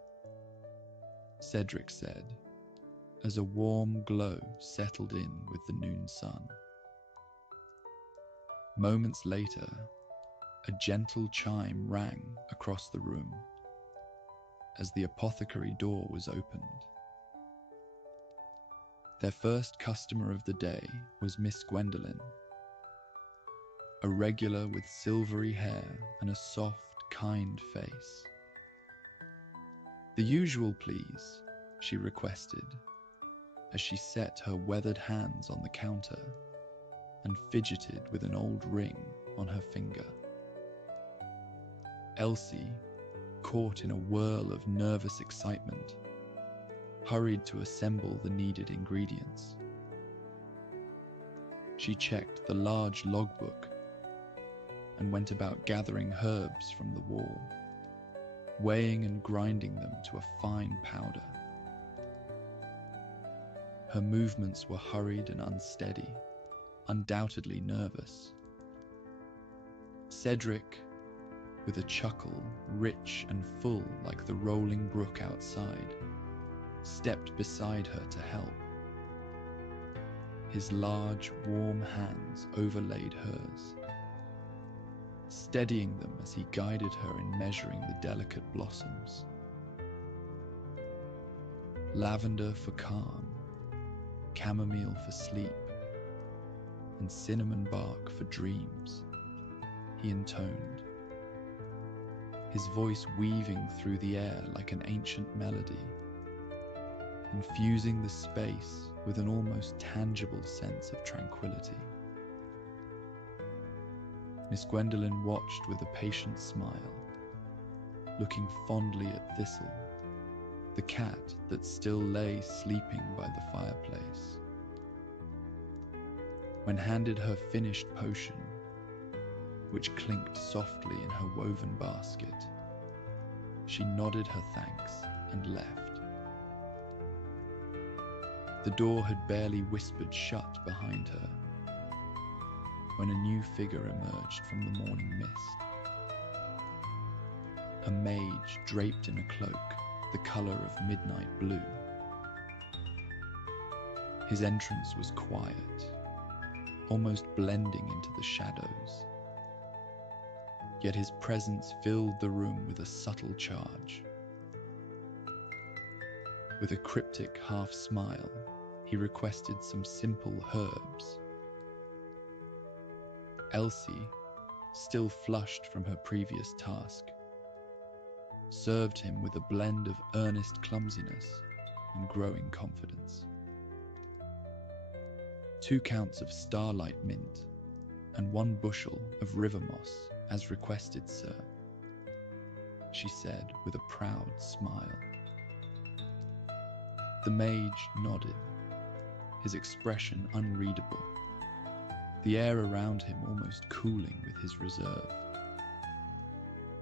Cedric said, as a warm glow settled in with the noon sun. Moments later, a gentle chime rang across the room as the apothecary door was opened. Their first customer of the day was Miss Gwendolen, a regular with silvery hair and a soft, kind face. "The usual, please," she requested, as she set her weathered hands on the counter and fidgeted with an old ring on her finger. Elsie, caught in a whirl of nervous excitement, hurried to assemble the needed ingredients. She checked the large logbook and went about gathering herbs from the wall, weighing and grinding them to a fine powder. Her movements were hurried and unsteady, undoubtedly nervous. Cedric, with a chuckle rich and full like the rolling brook outside, stepped beside her to help. His large, warm hands overlaid hers, steadying them as he guided her in measuring the delicate blossoms. Lavender for calm, chamomile for sleep, and cinnamon bark for dreams, he intoned, his voice weaving through the air like an ancient melody, infusing the space with an almost tangible sense of tranquility. Miss Gwendolen watched with a patient smile, looking fondly at Thistle, the cat that still lay sleeping by the fireplace. When handed her finished potion, which clinked softly in her woven basket, she nodded her thanks and left. The door had barely whispered shut behind her when a new figure emerged from the morning mist. A mage draped in a cloak the colour of midnight blue. His entrance was quiet, almost blending into the shadows. Yet his presence filled the room with a subtle charge. With a cryptic half-smile, he requested some simple herbs. Elsie, still flushed from her previous task, served him with a blend of earnest clumsiness and growing confidence. 2 counts of starlight mint and 1 bushel of river moss, as requested, sir, she said with a proud smile. The mage nodded, his expression unreadable, the air around him almost cooling with his reserve.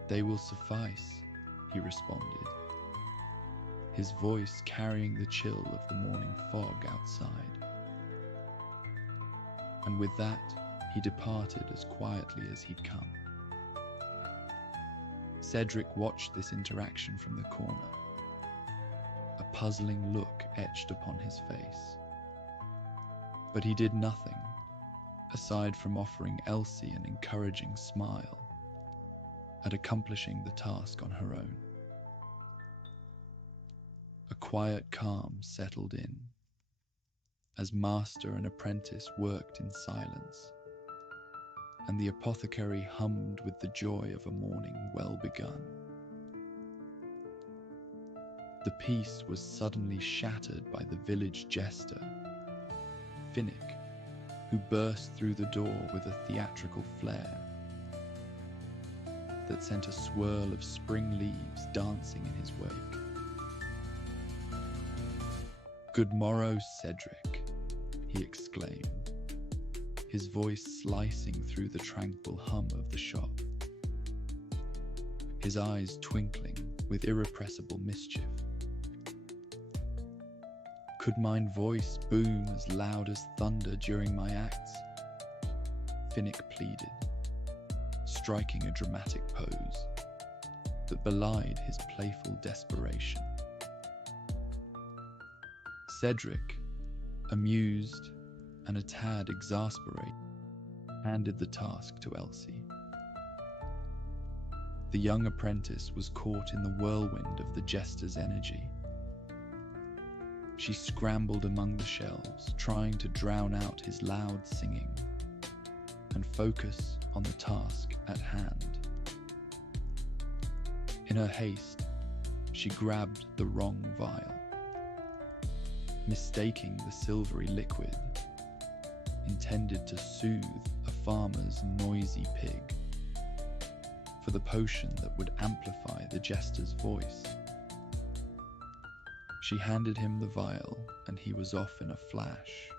"They will suffice," he responded, his voice carrying the chill of the morning fog outside. And with that, he departed as quietly as he'd come. Cedric watched this interaction from the corner, a puzzling look etched upon his face. But he did nothing, aside from offering Elsie an encouraging smile at accomplishing the task on her own. A quiet calm settled in as master and apprentice worked in silence, and the apothecary hummed with the joy of a morning well begun. The peace was suddenly shattered by the village jester, Finnick, who burst through the door with a theatrical flair that sent a swirl of spring leaves dancing in his wake. "Good morrow, Cedric," he exclaimed, his voice slicing through the tranquil hum of the shop, his eyes twinkling with irrepressible mischief. "Could mine voice boom as loud as thunder during my acts?" Finnick pleaded, striking a dramatic pose that belied his playful desperation. Cedric, amused and a tad exasperated, handed the task to Elsie. The young apprentice was caught in the whirlwind of the jester's energy. She scrambled among the shelves, trying to drown out his loud singing and focus on the task at hand. In her haste, she grabbed the wrong vial, mistaking the silvery liquid intended to soothe a farmer's noisy pig for the potion that would amplify the jester's voice. She handed him the vial, and he was off in a flash.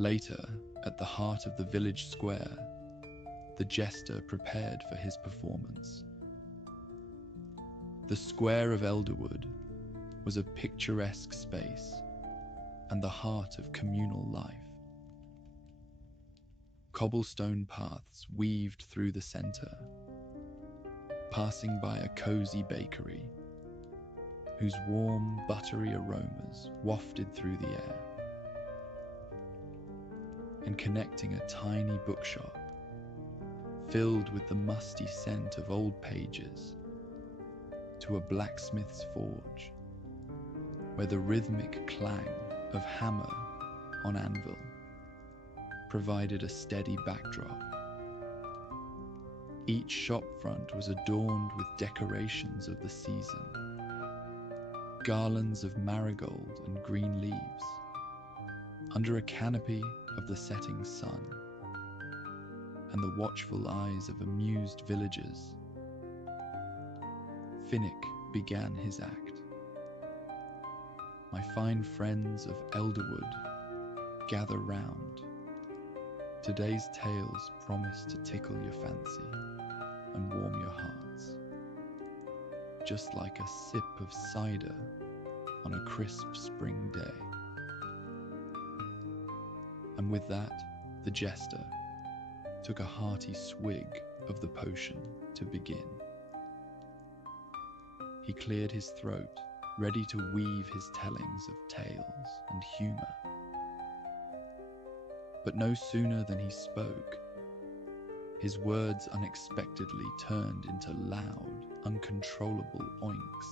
Later, at the heart of the village square, the jester prepared for his performance. The square of Elderwood was a picturesque space and the heart of communal life. Cobblestone paths weaved through the center, passing by a cozy bakery whose warm, buttery aromas wafted through the air, and connecting a tiny bookshop filled with the musty scent of old pages to a blacksmith's forge, where the rhythmic clang of hammer on anvil provided a steady backdrop. Each shop front was adorned with decorations of the season, garlands of marigold and green leaves, under a canopy of the setting sun, and the watchful eyes of amused villagers. Finnick began his act. My fine friends of Elderwood, gather round. Today's tales promise to tickle your fancy and warm your hearts, just like a sip of cider on a crisp spring day. And with that, the jester took a hearty swig of the potion to begin. He cleared his throat, ready to weave his tellings of tales and humour. But no sooner than he spoke, his words unexpectedly turned into loud, uncontrollable oinks.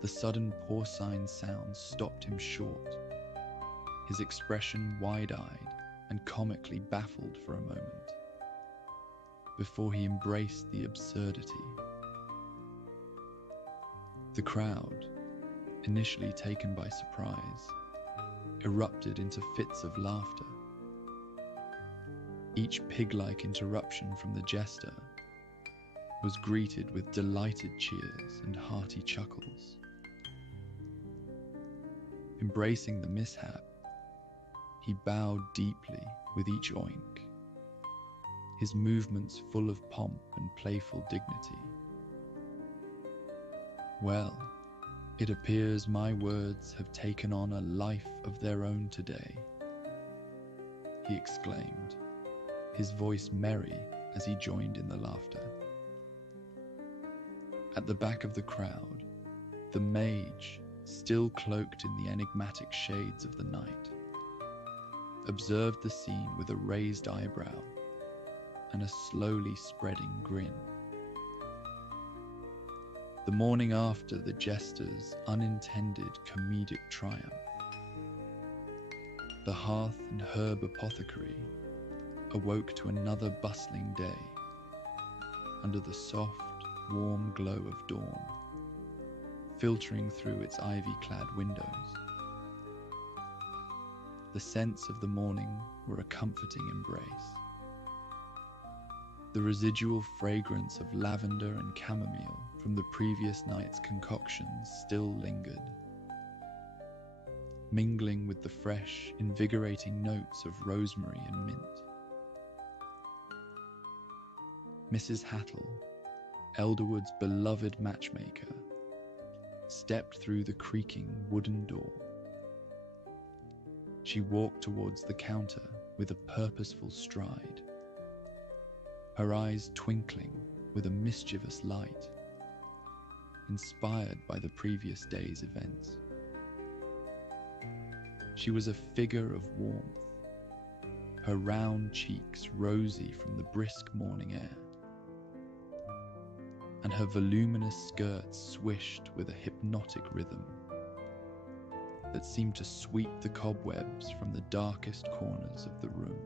The sudden porcine sound stopped him short, his expression wide-eyed and comically baffled for a moment, before he embraced the absurdity. The crowd, initially taken by surprise, erupted into fits of laughter. Each pig-like interruption from the jester was greeted with delighted cheers and hearty chuckles. Embracing the mishap, he bowed deeply with each oink, his movements full of pomp and playful dignity. Well, it appears my words have taken on a life of their own today, he exclaimed, his voice merry as he joined in the laughter. At the back of the crowd, the mage, still cloaked in the enigmatic shades of the night, observed the scene with a raised eyebrow and a slowly spreading grin. The morning after the jester's unintended comedic triumph, the Hearth and Herb Apothecary awoke to another bustling day under the soft, warm glow of dawn, filtering through its ivy-clad windows. The scents of the morning were a comforting embrace. The residual fragrance of lavender and chamomile from the previous night's concoctions still lingered, mingling with the fresh, invigorating notes of rosemary and mint. Mrs. Hattle, Elderwood's beloved matchmaker, stepped through the creaking wooden door. She walked towards the counter with a purposeful stride, her eyes twinkling with a mischievous light. inspired by the previous day's events. She was a figure of warmth, her round cheeks rosy from the brisk morning air, and her voluminous skirts swished with a hypnotic rhythm that seemed to sweep the cobwebs from the darkest corners of the room.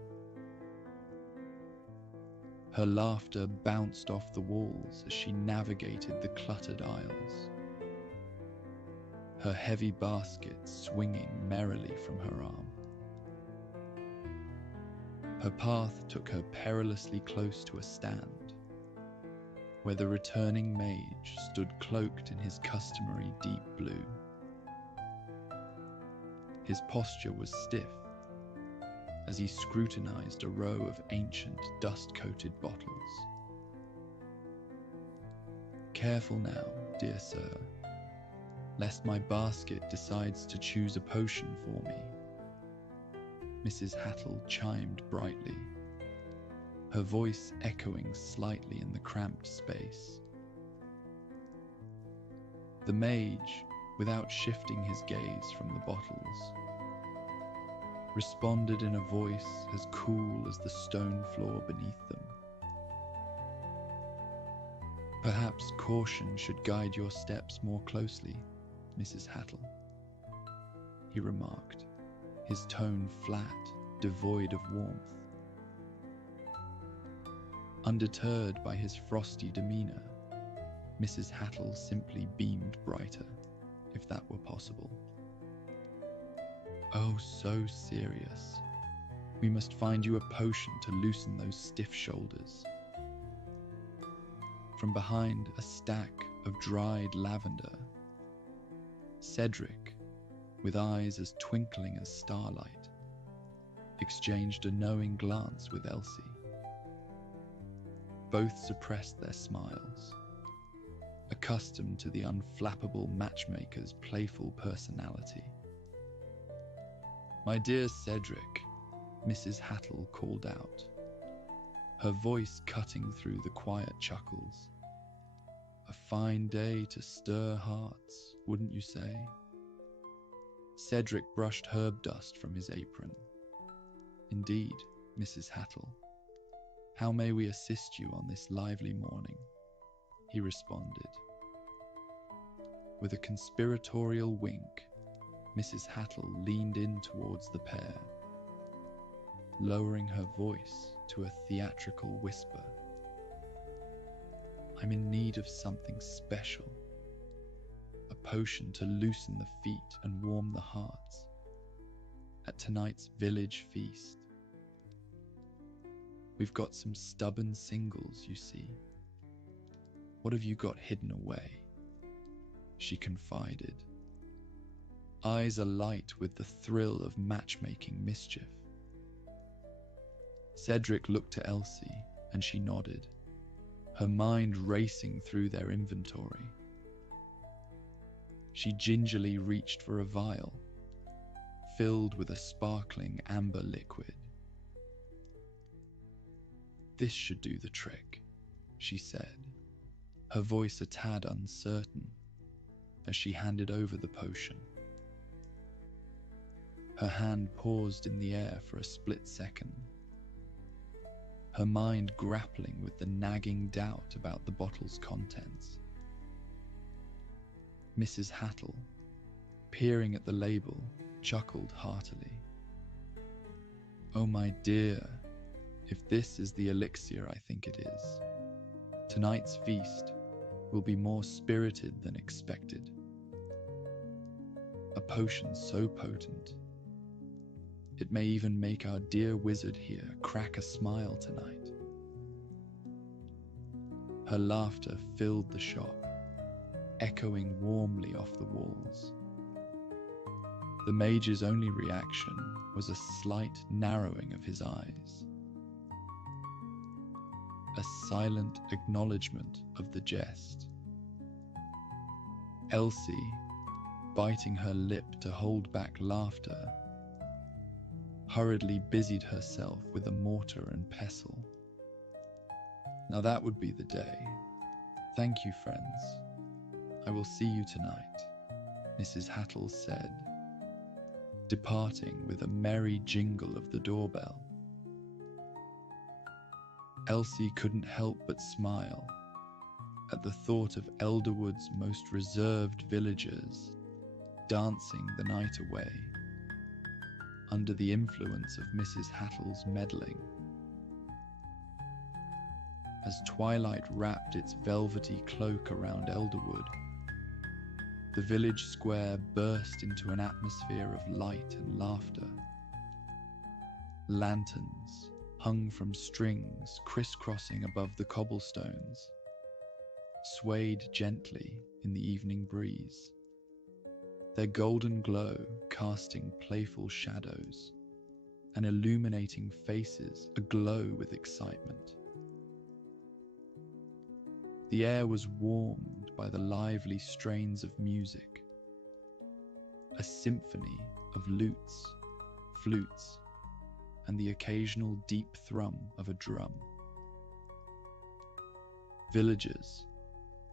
Her laughter bounced off the walls as she navigated the cluttered aisles, her heavy basket swinging merrily from her arm. Her path took her perilously close to a stand, where the returning mage stood cloaked in his customary deep blue. His posture was stiff as he scrutinized a row of ancient, dust-coated bottles. "Careful now, dear sir, lest my basket decides to choose a potion for me," Mrs. Hattle chimed brightly, her voice echoing slightly in the cramped space. The mage, without shifting his gaze from the bottles, responded in a voice as cool as the stone floor beneath them. "Perhaps caution should guide your steps more closely, Mrs. Hattle," he remarked, his tone flat, devoid of warmth. Undeterred by his frosty demeanor, Mrs. Hattle simply beamed brighter, if that were possible. "Oh, so serious. We must find you a potion to loosen those stiff shoulders." From behind a stack of dried lavender, Cedric, with eyes as twinkling as starlight, exchanged a knowing glance with Elsie. Both suppressed their smiles, accustomed to the unflappable matchmaker's playful personality. "My dear Cedric," Mrs. Hattle called out, her voice cutting through the quiet chuckles. "A fine day to stir hearts, wouldn't you say?" Cedric brushed herb dust from his apron. "Indeed, Mrs. Hattle. How may we assist you on this lively morning?" he responded. With a conspiratorial wink, Mrs. Hattle leaned in towards the pair, lowering her voice to a theatrical whisper. "I'm in need of something special. A potion to loosen the feet and warm the hearts at tonight's village feast. We've got some stubborn singles, you see. What have you got hidden away?" she confided, eyes alight with the thrill of matchmaking mischief. Cedric looked to Elsie, and she nodded, her mind racing through their inventory. She gingerly reached for a vial, filled with a sparkling amber liquid. "This should do the trick," she said, her voice a tad uncertain, as she handed over the potion. Her hand paused in the air for a split second, her mind grappling with the nagging doubt about the bottle's contents. Mrs. Hattle, peering at the label, chuckled heartily. "Oh, my dear, if this is the elixir I think it is, tonight's feast will be more spirited than expected. A potion so potent, it may even make our dear wizard here crack a smile tonight." Her laughter filled the shop, echoing warmly off the walls. The mage's only reaction was a slight narrowing of his eyes, a silent acknowledgement of the jest. Elsie, biting her lip to hold back laughter, hurriedly busied herself with a mortar and pestle. Now that would be the day. Thank you, friends. I will see you tonight, Mrs. Hattle said, departing with a merry jingle of the doorbell. Elsie couldn't help but smile at the thought of Elderwood's most reserved villagers dancing the night away under the influence of Mrs. Hattle's meddling. As twilight wrapped its velvety cloak around Elderwood, the village square burst into an atmosphere of light and laughter. Lanterns hung from strings crisscrossing above the cobblestones, swayed gently in the evening breeze, their golden glow casting playful shadows and illuminating faces aglow with excitement. The air was warmed by the lively strains of music, a symphony of lutes, flutes, and the occasional deep thrum of a drum. Villagers,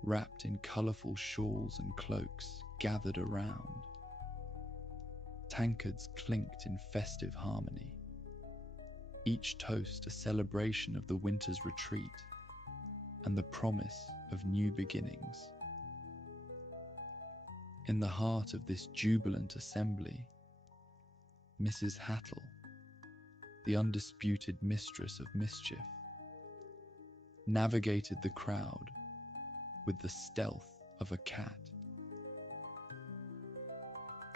wrapped in colourful shawls and cloaks, gathered around. Tankards clinked in festive harmony, each toast a celebration of the winter's retreat and the promise of new beginnings. In the heart of this jubilant assembly, Mrs. Hattle, the undisputed mistress of mischief, navigated the crowd with the stealth of a cat.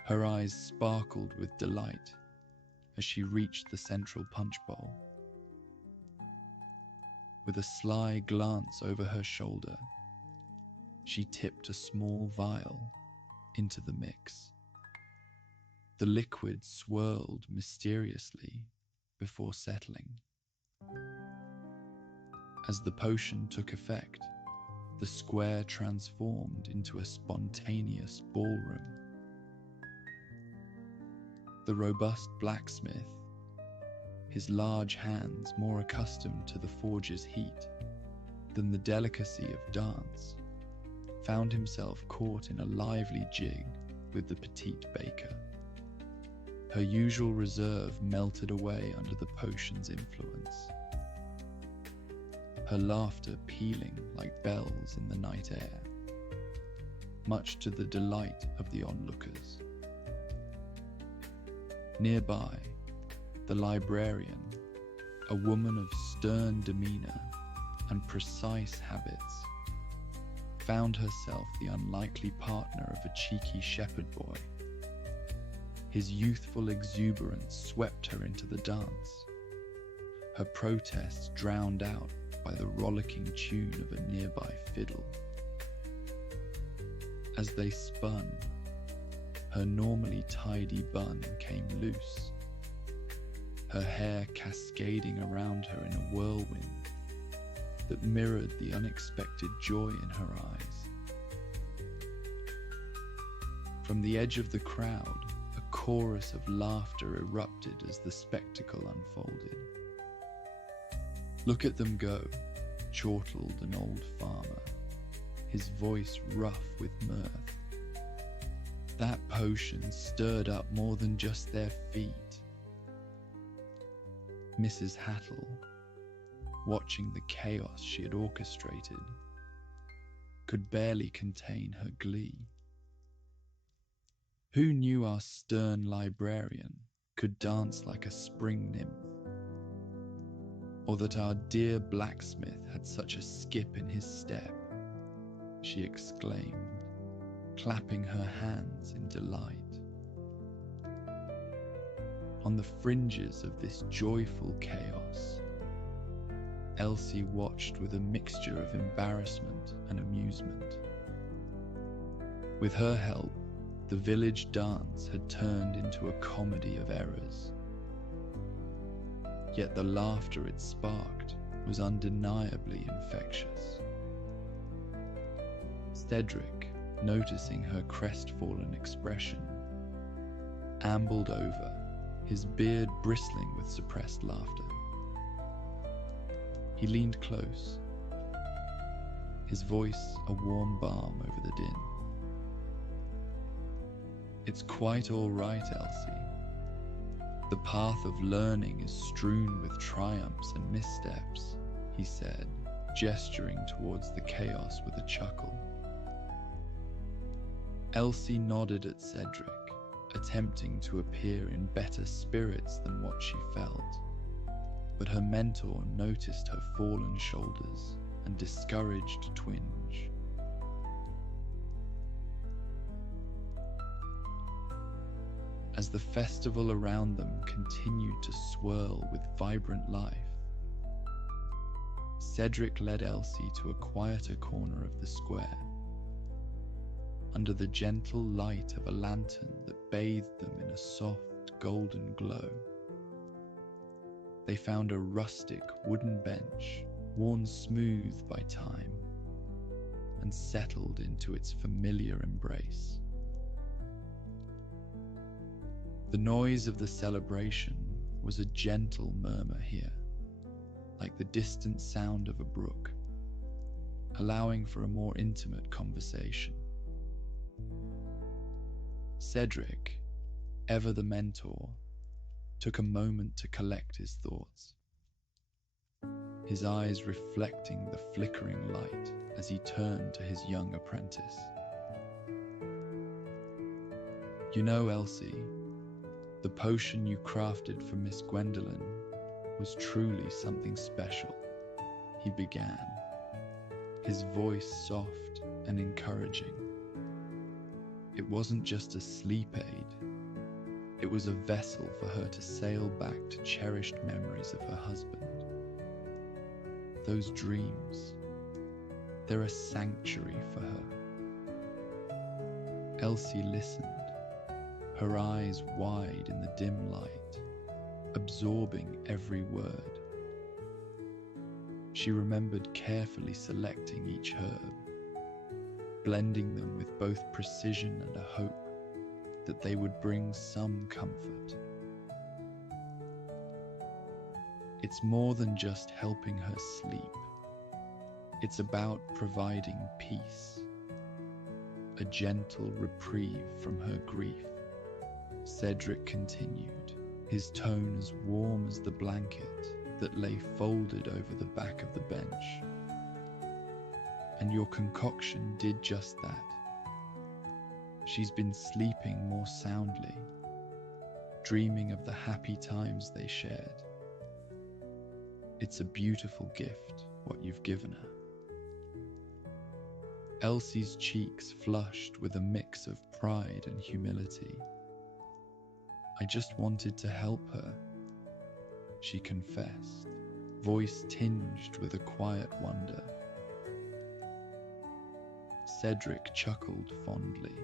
Her eyes sparkled with delight as she reached the central punch bowl. With a sly glance over her shoulder, she tipped a small vial into the mix. The liquid swirled mysteriously before settling. As the potion took effect, the square transformed into a spontaneous ballroom. The robust blacksmith, his large hands more accustomed to the forge's heat than the delicacy of dance, found himself caught in a lively jig with the petite baker. Her usual reserve melted away under the potion's influence, her laughter pealing like bells in the night air, much to the delight of the onlookers. Nearby, the librarian, a woman of stern demeanour and precise habits, found herself the unlikely partner of a cheeky shepherd boy. His youthful exuberance swept her into the dance, her protests drowned out by the rollicking tune of a nearby fiddle. As they spun, her normally tidy bun came loose, her hair cascading around her in a whirlwind that mirrored the unexpected joy in her eyes. From the edge of the crowd, a chorus of laughter erupted as the spectacle unfolded. "Look at them go," chortled an old farmer, his voice rough with mirth. "That potion stirred up more than just their feet." Mrs. Hattle, watching the chaos she had orchestrated, could barely contain her glee. Who knew our stern librarian could dance like a spring nymph? Or that our dear blacksmith had such a skip in his step? She exclaimed, clapping her hands in delight. On the fringes of this joyful chaos, Elsie watched with a mixture of embarrassment and amusement. With her help, the village dance had turned into a comedy of errors. Yet the laughter it sparked was undeniably infectious. Cedric, noticing her crestfallen expression, ambled over, his beard bristling with suppressed laughter. He leaned close, his voice a warm balm over the din. It's quite all right, Elsie. The path of learning is strewn with triumphs and missteps, he said, gesturing towards the chaos with a chuckle. Elsie nodded at Cedric, attempting to appear in better spirits than what she felt, but her mentor noticed her fallen shoulders and discouraged a twinge. As the festival around them continued to swirl with vibrant life, Cedric led Elsie to a quieter corner of the square, under the gentle light of a lantern that bathed them in a soft golden glow. They found a rustic wooden bench worn smooth by time and settled into its familiar embrace. The noise of the celebration was a gentle murmur here, like the distant sound of a brook, allowing for a more intimate conversation. Cedric, ever the mentor, took a moment to collect his thoughts, his eyes reflecting the flickering light as he turned to his young apprentice. You know, Elsie, the potion you crafted for Miss Gwendolen was truly something special, he began, his voice soft and encouraging. It wasn't just a sleep aid, it was a vessel for her to sail back to cherished memories of her husband. Those dreams, they're a sanctuary for her. Elsie listened, her eyes wide in the dim light, absorbing every word. She remembered carefully selecting each herb, blending them with both precision and a hope that they would bring some comfort. It's more than just helping her sleep. It's about providing peace, a gentle reprieve from her grief. Cedric continued, his tone as warm as the blanket that lay folded over the back of the bench. And your concoction did just that. She's been sleeping more soundly, dreaming of the happy times they shared. It's a beautiful gift, what you've given her. Elsie's cheeks flushed with a mix of pride and humility. I just wanted to help her, she confessed, voice tinged with a quiet wonder. Cedric chuckled fondly.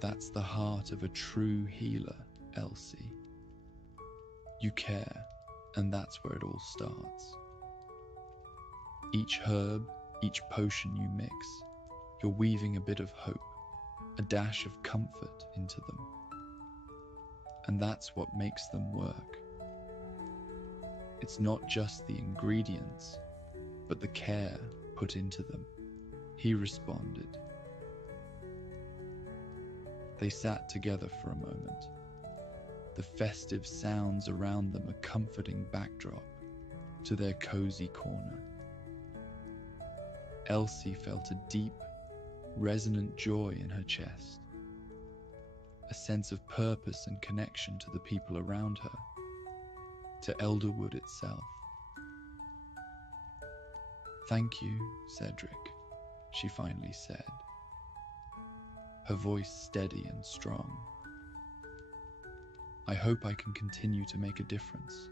That's the heart of a true healer, Elsie. You care, and that's where it all starts. Each herb, each potion you mix, you're weaving a bit of hope, a dash of comfort into them. And that's what makes them work. It's not just the ingredients, but the care put into them, he responded. They sat together for a moment, the festive sounds around them a comforting backdrop to their cozy corner. Elsie felt a deep, resonant joy in her chest, a sense of purpose and connection to the people around her, to Elderwood itself. Thank you, Cedric, she finally said, her voice steady and strong. I hope I can continue to make a difference,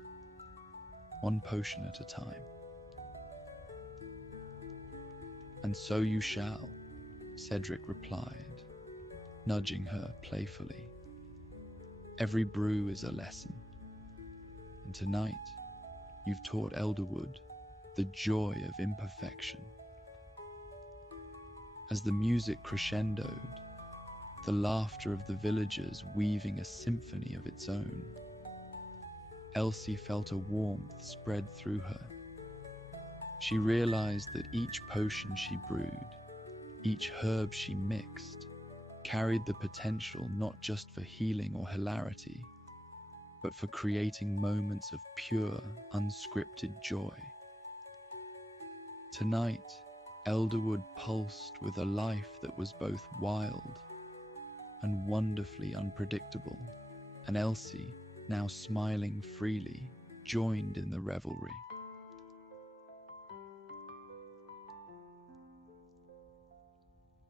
one potion at a time. And so you shall, Cedric replied, nudging her playfully. Every brew is a lesson, and tonight you've taught Elderwood the joy of imperfection. As the music crescendoed, the laughter of the villagers weaving a symphony of its own, Elsie felt a warmth spread through her. She realized that each potion she brewed, each herb she mixed, carried the potential not just for healing or hilarity, but for creating moments of pure, unscripted joy. Tonight, Elderwood pulsed with a life that was both wild and wonderfully unpredictable, and Elsie, now smiling freely, joined in the revelry.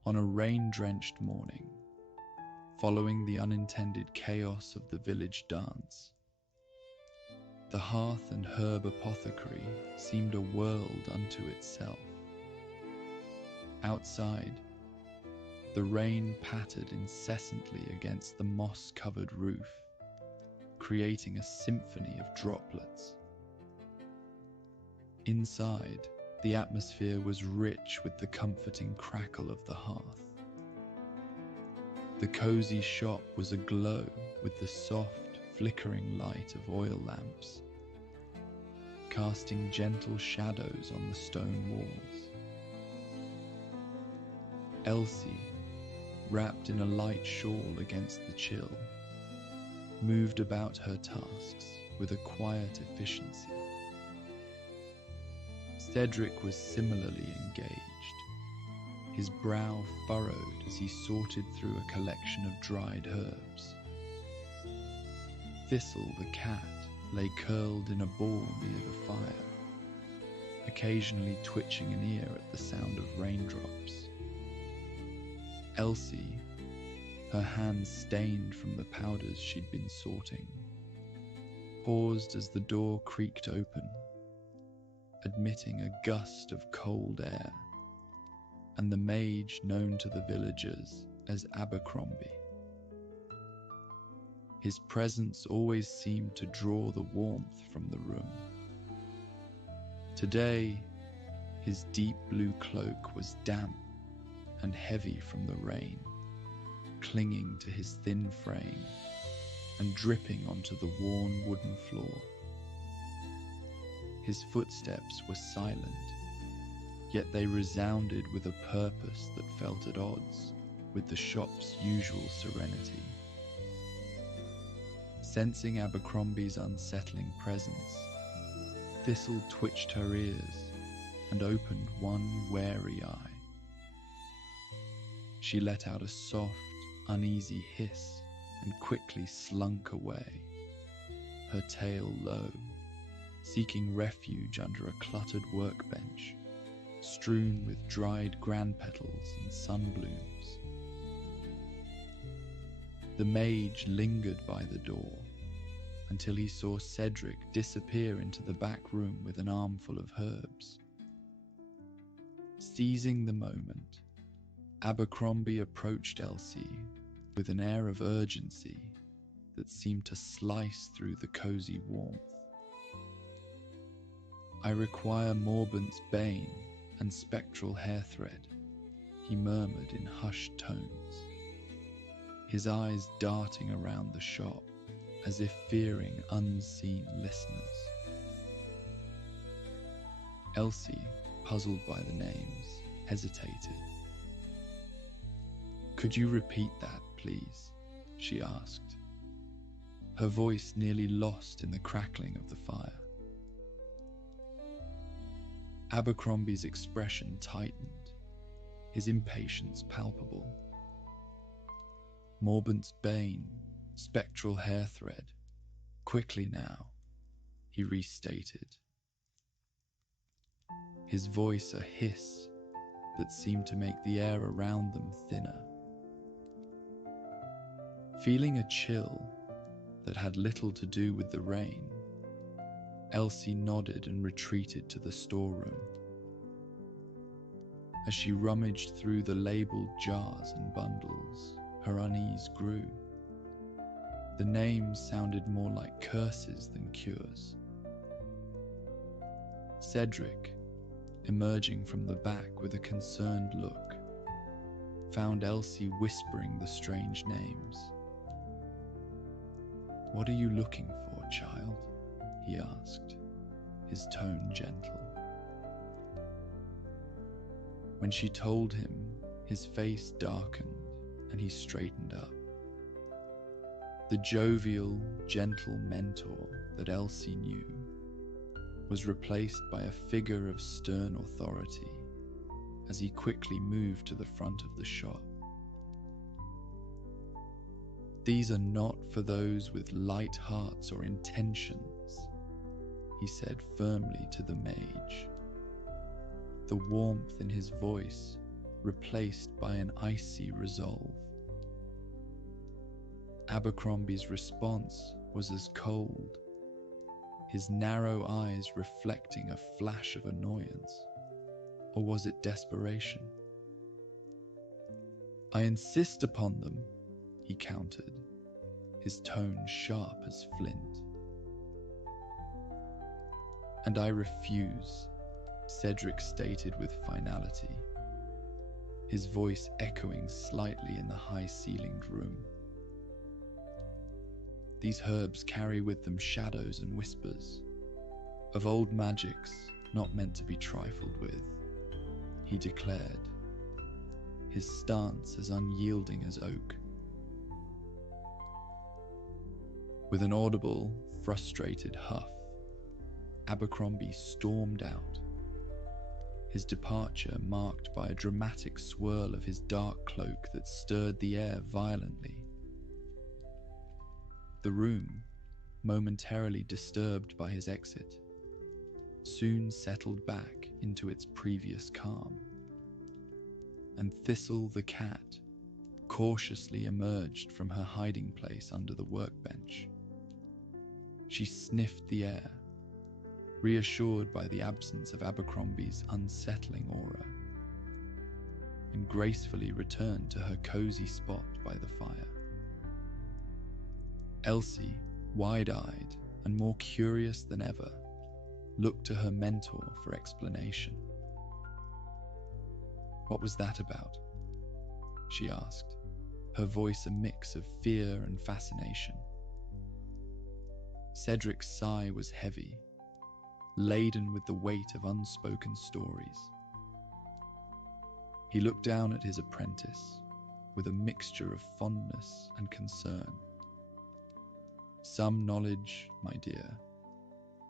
On a rain-drenched morning, following the unintended chaos of the village dance, the Hearth and Herb Apothecary seemed a world unto itself. Outside, the rain pattered incessantly against the moss-covered roof, creating a symphony of droplets. Inside, the atmosphere was rich with the comforting crackle of the hearth. The cozy shop was aglow with the soft, flickering light of oil lamps, casting gentle shadows on the stone walls. Elsie, wrapped in a light shawl against the chill, moved about her tasks with a quiet efficiency. Cedric was similarly engaged, his brow furrowed as he sorted through a collection of dried herbs. Thistle the cat lay curled in a ball near the fire, occasionally twitching an ear at the sound of raindrops. Elsie, her hands stained from the powders she'd been sorting, paused as the door creaked open, admitting a gust of cold air, and the mage known to the villagers as Abercrombie. His presence always seemed to draw the warmth from the room. Today, his deep blue cloak was damp and heavy from the rain, clinging to his thin frame and dripping onto the worn wooden floor. His footsteps were silent, yet they resounded with a purpose that felt at odds with the shop's usual serenity. Sensing Abercrombie's unsettling presence, Thistle twitched her ears and opened one wary eye. She let out a soft, uneasy hiss and quickly slunk away, her tail low, seeking refuge under a cluttered workbench, strewn with dried gran petals and sunblooms. The mage lingered by the door until he saw Cedric disappear into the back room with an armful of herbs. Seizing the moment, Abercrombie approached Elsie with an air of urgency that seemed to slice through the cozy warmth. "I require Morbant's bane and spectral hair thread," he murmured in hushed tones, his eyes darting around the shop as if fearing unseen listeners. Elsie, puzzled by the names, hesitated. "Could you repeat that, please?" she asked, her voice nearly lost in the crackling of the fire. Abercrombie's expression tightened, his impatience palpable. "Morbant's bane, spectral hair thread. Quickly now," he restated, his voice a hiss that seemed to make the air around them thinner. Feeling a chill that had little to do with the rain, Elsie nodded and retreated to the storeroom. As she rummaged through the labelled jars and bundles, her unease grew. The names sounded more like curses than cures. Cedric, emerging from the back with a concerned look, found Elsie whispering the strange names. "What are you looking for, child?" he asked, his tone gentle. When she told him, his face darkened and he straightened up. The jovial, gentle mentor that Elsie knew was replaced by a figure of stern authority as he quickly moved to the front of the shop. "These are not for those with light hearts or intentions," he said firmly to the mage, the warmth in his voice replaced by an icy resolve. Abercrombie's response was as cold, his narrow eyes reflecting a flash of annoyance. Or was it desperation? "I insist upon them," he countered, his tone sharp as flint. "And I refuse," Cedric stated with finality, his voice echoing slightly in the high-ceilinged room. "These herbs carry with them shadows and whispers, of old magics not meant to be trifled with," he declared, his stance as unyielding as oak. With an audible, frustrated huff, Abercrombie stormed out, his departure marked by a dramatic swirl of his dark cloak that stirred the air violently. The room, momentarily disturbed by his exit, soon settled back into its previous calm, and Thistle the cat cautiously emerged from her hiding place under the workbench. She sniffed the air, reassured by the absence of Abercrombie's unsettling aura, and gracefully returned to her cozy spot by the fire. Elsie, wide-eyed and more curious than ever, looked to her mentor for explanation. "What was that about?" she asked, her voice a mix of fear and fascination. Cedric's sigh was heavy, laden with the weight of unspoken stories. He looked down at his apprentice with a mixture of fondness and concern. "Some knowledge, my dear,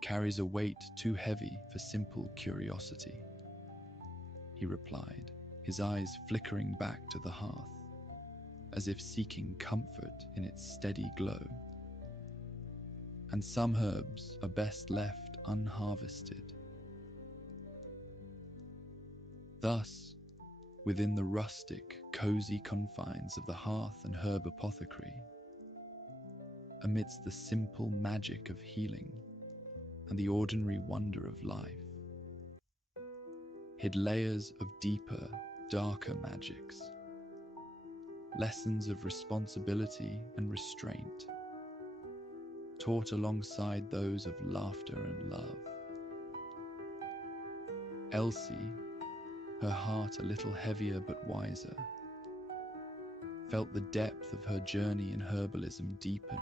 carries a weight too heavy for simple curiosity," he replied, his eyes flickering back to the hearth, as if seeking comfort in its steady glow. "And some herbs are best left unharvested." Thus, within the rustic, cozy confines of the Hearth and Herb Apothecary, amidst the simple magic of healing and the ordinary wonder of life, hid layers of deeper, darker magics, lessons of responsibility and restraint, taught alongside those of laughter and love. Elsie, her heart a little heavier but wiser, felt the depth of her journey in herbalism deepen,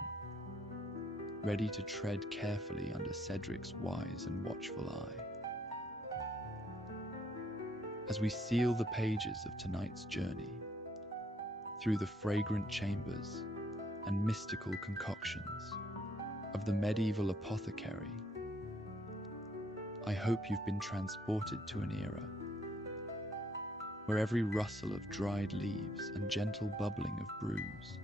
ready to tread carefully under Cedric's wise and watchful eye. As we seal the pages of tonight's journey, through the fragrant chambers and mystical concoctions of the medieval apothecary, I hope you've been transported to an era where every rustle of dried leaves and gentle bubbling of brews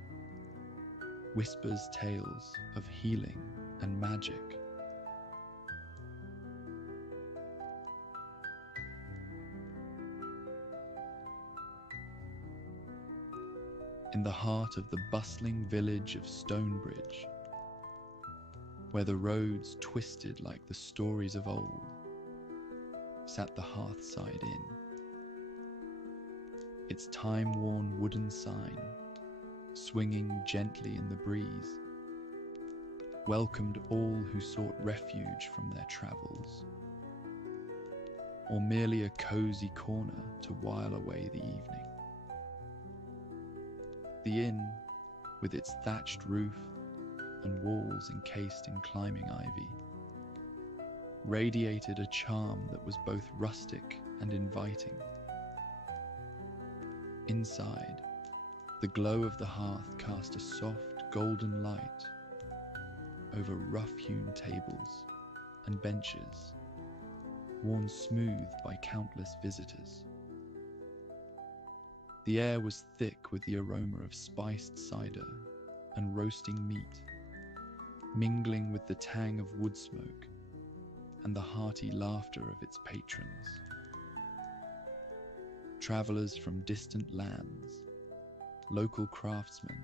whispers tales of healing and magic. In the heart of the bustling village of Stonebridge, where the roads twisted like the stories of old, sat the Hearthside Inn. Its time-worn wooden sign, swinging gently in the breeze, welcomed all who sought refuge from their travels, or merely a cozy corner to while away the evening. The inn, with its thatched roof and walls encased in climbing ivy, radiated a charm that was both rustic and inviting. Inside, The glow of the hearth cast a soft golden light over rough-hewn tables and benches, worn smooth by countless visitors. The air was thick with the aroma of spiced cider and roasting meat, mingling with the tang of wood smoke and the hearty laughter of its patrons. Travelers from distant lands, local craftsmen,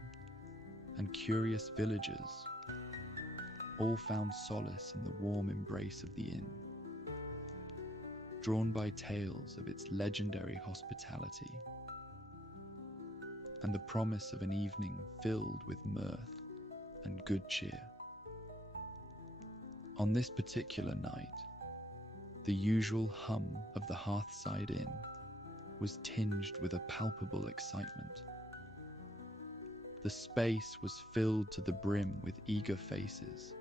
and curious villagers all found solace in the warm embrace of the inn, drawn by tales of its legendary hospitality and the promise of an evening filled with mirth and good cheer. On this particular night, the usual hum of the Hearthside Inn was tinged with a palpable excitement. The space was filled to the brim with eager faces,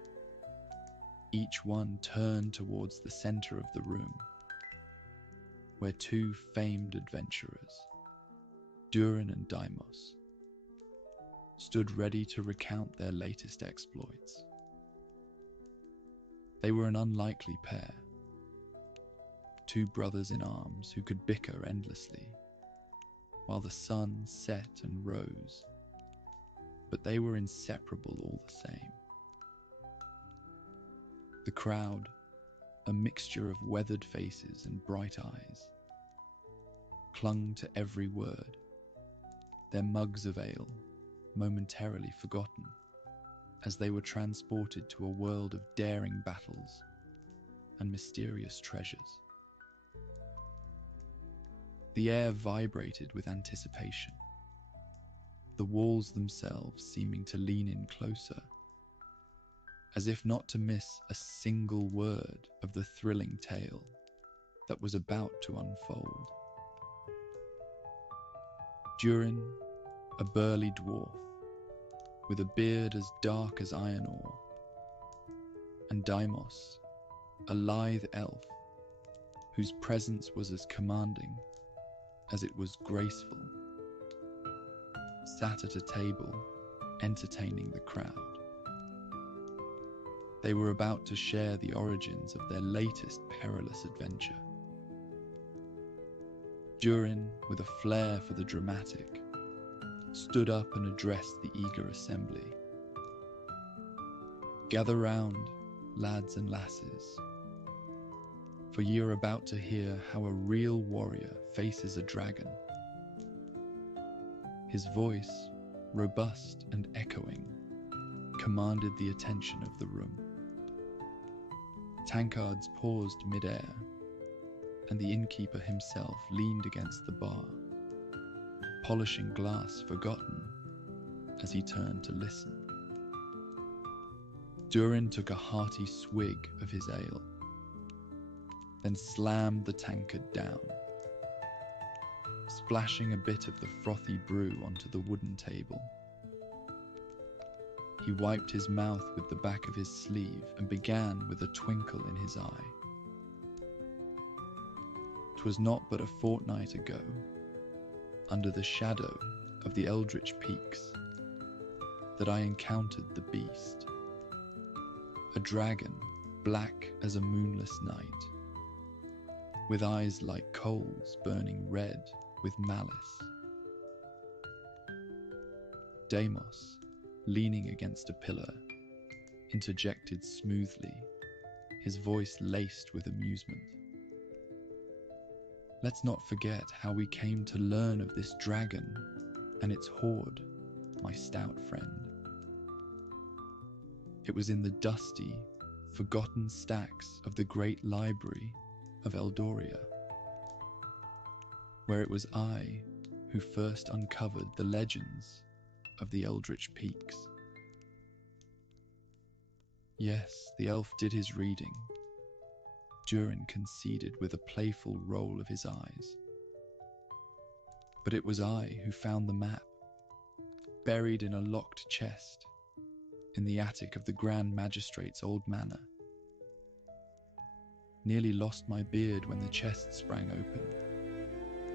each one turned towards the center of the room, where two famed adventurers, Durin and Deimos, stood ready to recount their latest exploits. They were an unlikely pair, two brothers in arms who could bicker endlessly, while the sun set and rose, but they were inseparable all the same. The crowd, a mixture of weathered faces and bright eyes, clung to every word, their mugs of ale momentarily forgotten as they were transported to a world of daring battles and mysterious treasures. The air vibrated with anticipation, the walls themselves seeming to lean in closer, as if not to miss a single word of the thrilling tale that was about to unfold. Durin, a burly dwarf, with a beard as dark as iron ore, and Deimos, a lithe elf, whose presence was as commanding as it was graceful, sat at a table, entertaining the crowd. They were about to share the origins of their latest perilous adventure. Durin, with a flair for the dramatic, stood up and addressed the eager assembly. "Gather round, lads and lasses, for ye are about to hear how a real warrior faces a dragon." His voice, robust and echoing, commanded the attention of the room. Tankards paused mid-air, and the innkeeper himself leaned against the bar, polishing glass forgotten as he turned to listen. Durin took a hearty swig of his ale, then slammed the tankard down, splashing a bit of the frothy brew onto the wooden table. He wiped his mouth with the back of his sleeve and began with a twinkle in his eye. "'Twas not but a fortnight ago, under the shadow of the eldritch peaks, that I encountered the beast, a dragon black as a moonless night, with eyes like coals burning red with malice." Deimos, leaning against a pillar, interjected smoothly, his voice laced with amusement. "Let's not forget how we came to learn of this dragon and its horde, my stout friend. It was in the dusty, forgotten stacks of the great library of Eldoria, where it was I who first uncovered the legends of the eldritch peaks." Yes, the elf did his reading, Durin conceded with a playful roll of his eyes. But it was I who found the map, buried in a locked chest in the attic of the Grand Magistrate's old manor. Nearly lost my beard when the chest sprang open,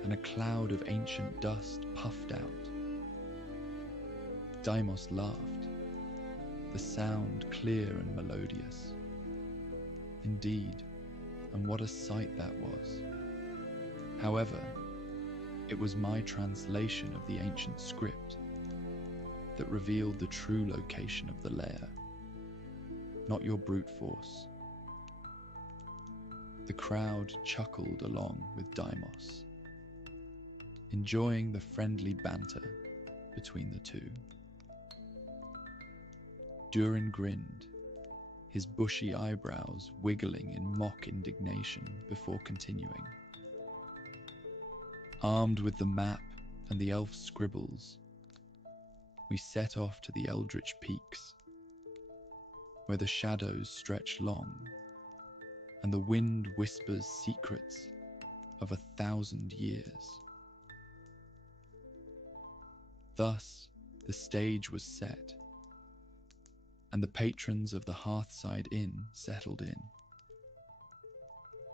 and a cloud of ancient dust puffed out, Deimos laughed, the sound clear and melodious. Indeed, and what a sight that was. However, it was my translation of the ancient script that revealed the true location of the lair, not your brute force. The crowd chuckled along with Deimos, enjoying the friendly banter between the two. Durin grinned, his bushy eyebrows wiggling in mock indignation before continuing. Armed with the map and the elf scribbles, we set off to the eldritch peaks, where the shadows stretch long and the wind whispers secrets of 1,000 years. Thus, the stage was set, and the patrons of the Hearthside Inn settled in,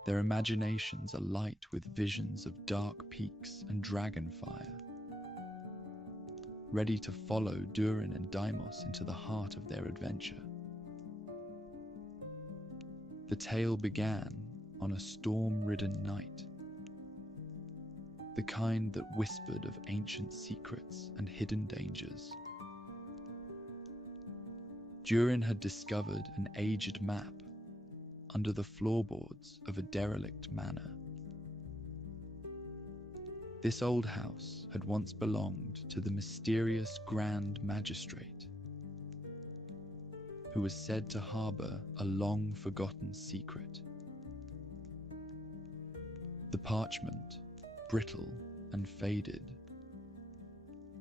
their imaginations alight with visions of dark peaks and dragonfire, ready to follow Durin and Deimos into the heart of their adventure. The tale began on a storm-ridden night, the kind that whispered of ancient secrets and hidden dangers. Durin had discovered an aged map under the floorboards of a derelict manor. This old house had once belonged to the mysterious Grand Magistrate, who was said to harbour a long-forgotten secret. The parchment, brittle and faded,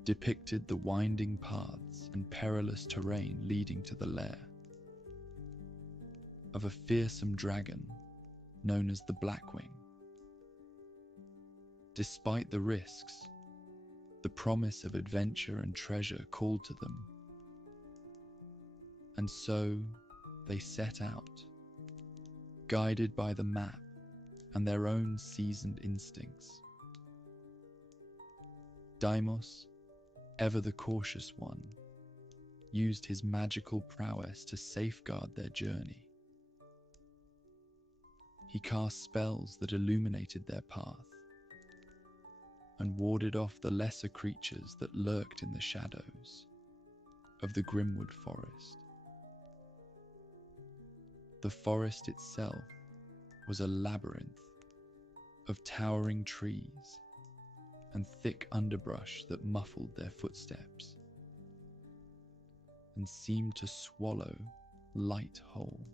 depicted the winding paths and perilous terrain leading to the lair of a fearsome dragon known as the Blackwing. Despite the risks, the promise of adventure and treasure called to them, and so they set out, guided by the map and their own seasoned instincts. Deimos, ever the cautious one, used his magical prowess to safeguard their journey. He cast spells that illuminated their path and warded off the lesser creatures that lurked in the shadows of the Grimwood forest. The forest itself was a labyrinth of towering trees and thick underbrush that muffled their footsteps and seemed to swallow light whole.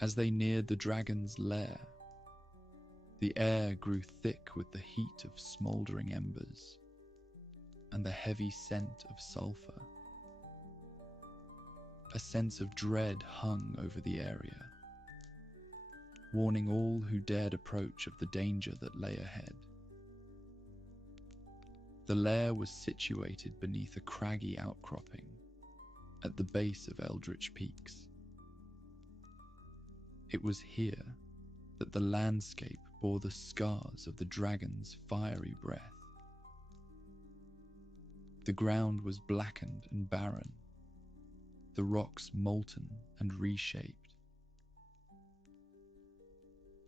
As they neared the dragon's lair, the air grew thick with the heat of smouldering embers and the heavy scent of sulphur. A sense of dread hung over the area, warning all who dared approach of the danger that lay ahead. The lair was situated beneath a craggy outcropping at the base of Eldritch Peaks. It was here that the landscape bore the scars of the dragon's fiery breath. The ground was blackened and barren, the rocks molten and reshaped.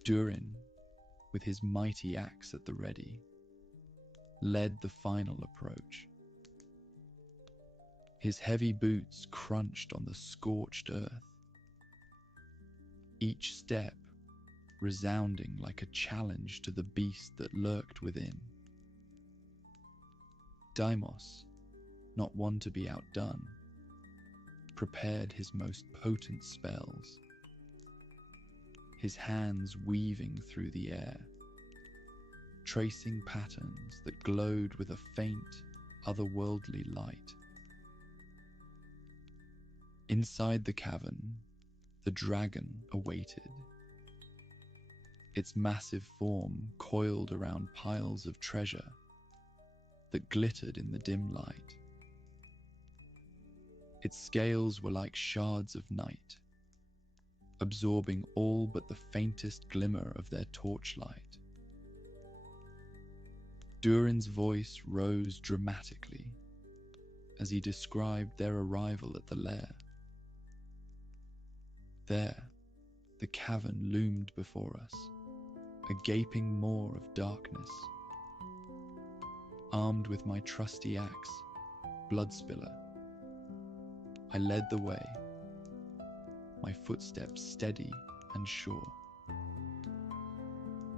Durin, with his mighty axe at the ready, led the final approach. His heavy boots crunched on the scorched earth, each step resounding like a challenge to the beast that lurked within. Deimos, not one to be outdone, prepared his most potent spells, his hands weaving through the air, tracing patterns that glowed with a faint, otherworldly light. Inside the cavern, the dragon awaited, its massive form coiled around piles of treasure that glittered in the dim light. Its scales were like shards of night, absorbing all but the faintest glimmer of their torchlight. Durin's voice rose dramatically as he described their arrival at the lair. There, the cavern loomed before us, a gaping maw of darkness. Armed with my trusty axe, Bloodspiller, I led the way, my footsteps steady and sure.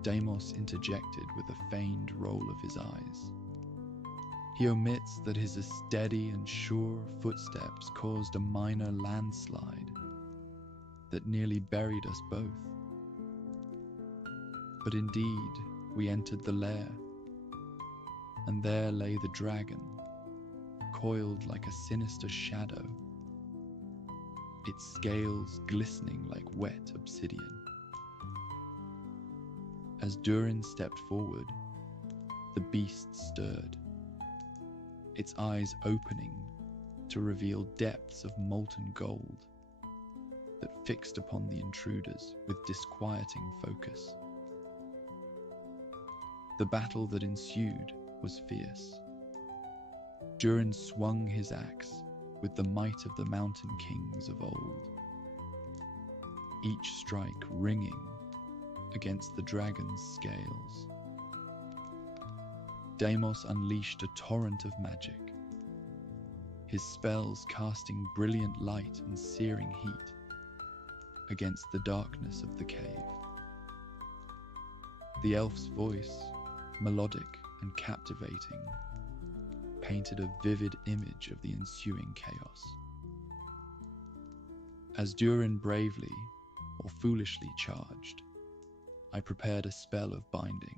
Deimos interjected with a feigned roll of his eyes. He omits that his steady and sure footsteps caused a minor landslide that nearly buried us both. But indeed, we entered the lair, and there lay the dragon, coiled like a sinister shadow, its scales glistening like wet obsidian. As Durin stepped forward, the beast stirred, its eyes opening to reveal depths of molten gold that fixed upon the intruders with disquieting focus. The battle that ensued was fierce. Durin swung his axe with the might of the mountain kings of old, each strike ringing against the dragon's scales. Deimos unleashed a torrent of magic, his spells casting brilliant light and searing heat against the darkness of the cave. The elf's voice, melodic and captivating, painted a vivid image of the ensuing chaos. As Durin bravely or foolishly charged, I prepared a spell of binding.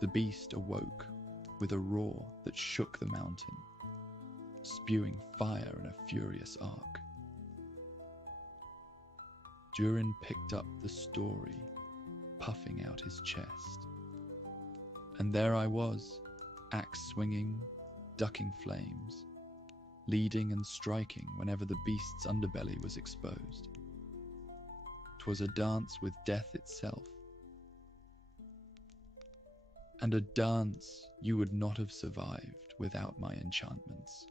The beast awoke with a roar that shook the mountain, spewing fire in a furious arc. Durin picked up the story, puffing out his chest. And there I was, axe swinging, ducking flames, leading and striking whenever the beast's underbelly was exposed. 'Twas a dance with death itself, and a dance you would not have survived without my enchantments,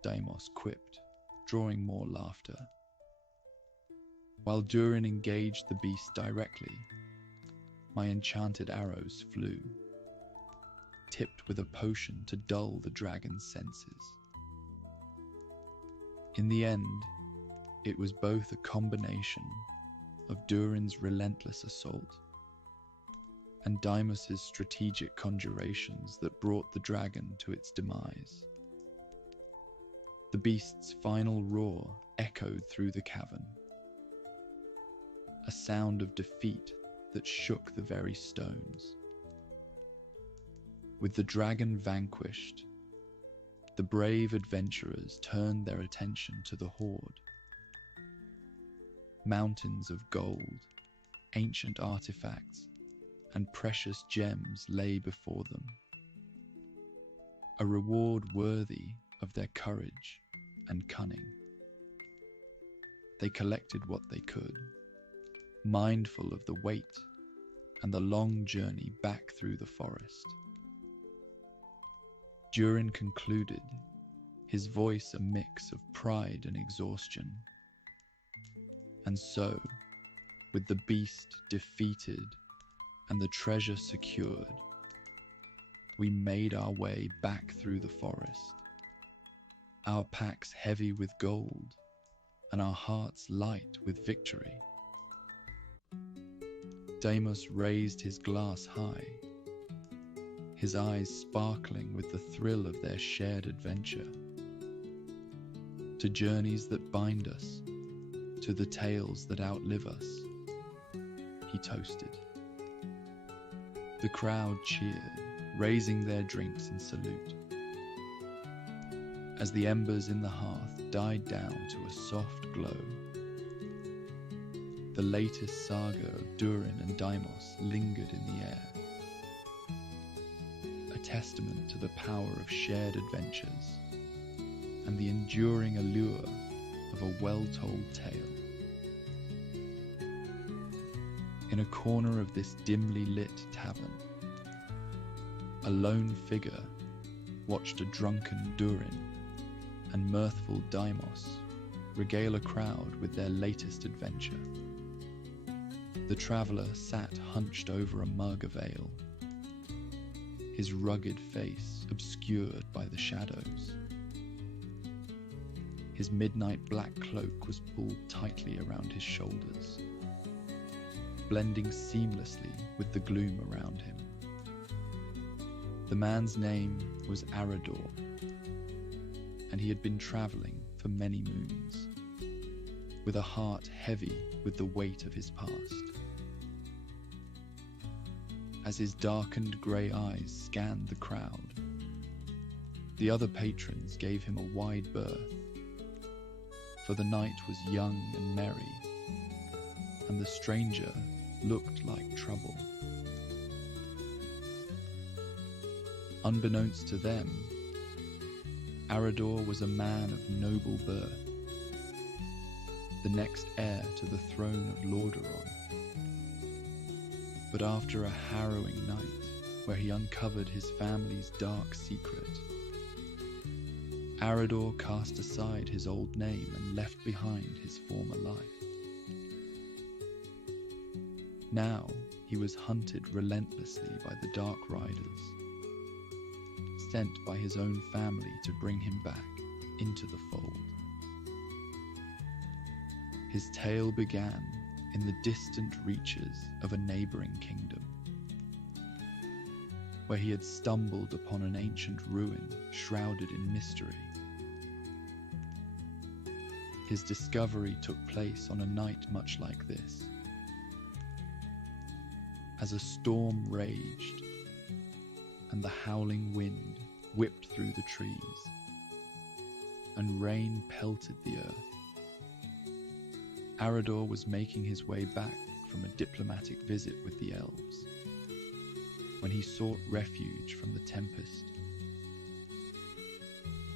Deimos quipped, drawing more laughter. While Durin engaged the beast directly, my enchanted arrows flew, tipped with a potion to dull the dragon's senses. In the end, it was both a combination of Durin's relentless assault and Deimos's strategic conjurations that brought the dragon to its demise. The beast's final roar echoed through the cavern, a sound of defeat that shook the very stones. With the dragon vanquished, the brave adventurers turned their attention to the horde. Mountains of gold, ancient artifacts, and precious gems lay before them, a reward worthy of their courage and cunning. They collected what they could, mindful of the wait and the long journey back through the forest. Durin concluded, his voice a mix of pride and exhaustion. And so, with the beast defeated and the treasure secured, we made our way back through the forest, our packs heavy with gold and our hearts light with victory. Deimos raised his glass high, his eyes sparkling with the thrill of their shared adventure. To journeys that bind us, to the tales that outlive us, he toasted. The crowd cheered, raising their drinks in salute. As the embers in the hearth died down to a soft glow, the latest saga of Durin and Deimos lingered in the air, a testament to the power of shared adventures and the enduring allure of a well-told tale. In a corner of this dimly lit tavern, a lone figure watched a drunken Durin and mirthful Deimos regale a crowd with their latest adventure. The traveller sat hunched over a mug of ale, his rugged face obscured by the shadows. His midnight black cloak was pulled tightly around his shoulders, blending seamlessly with the gloom around him. The man's name was Arador, and he had been travelling for many moons, with a heart heavy with the weight of his past. As his darkened grey eyes scanned the crowd, the other patrons gave him a wide berth, for the night was young and merry, and the stranger looked like trouble. Unbeknownst to them, Arador was a man of noble birth, the next heir to the throne of Lordaeron. But after a harrowing night where he uncovered his family's dark secret, Arador cast aside his old name and left behind his former life. Now he was hunted relentlessly by the Dark Riders, sent by his own family to bring him back into the fold. His tale began in the distant reaches of a neighbouring kingdom, where he had stumbled upon an ancient ruin shrouded in mystery. His discovery took place on a night much like this, as a storm raged and the howling wind whipped through the trees and rain pelted the earth. Arador was making his way back from a diplomatic visit with the elves when he sought refuge from the tempest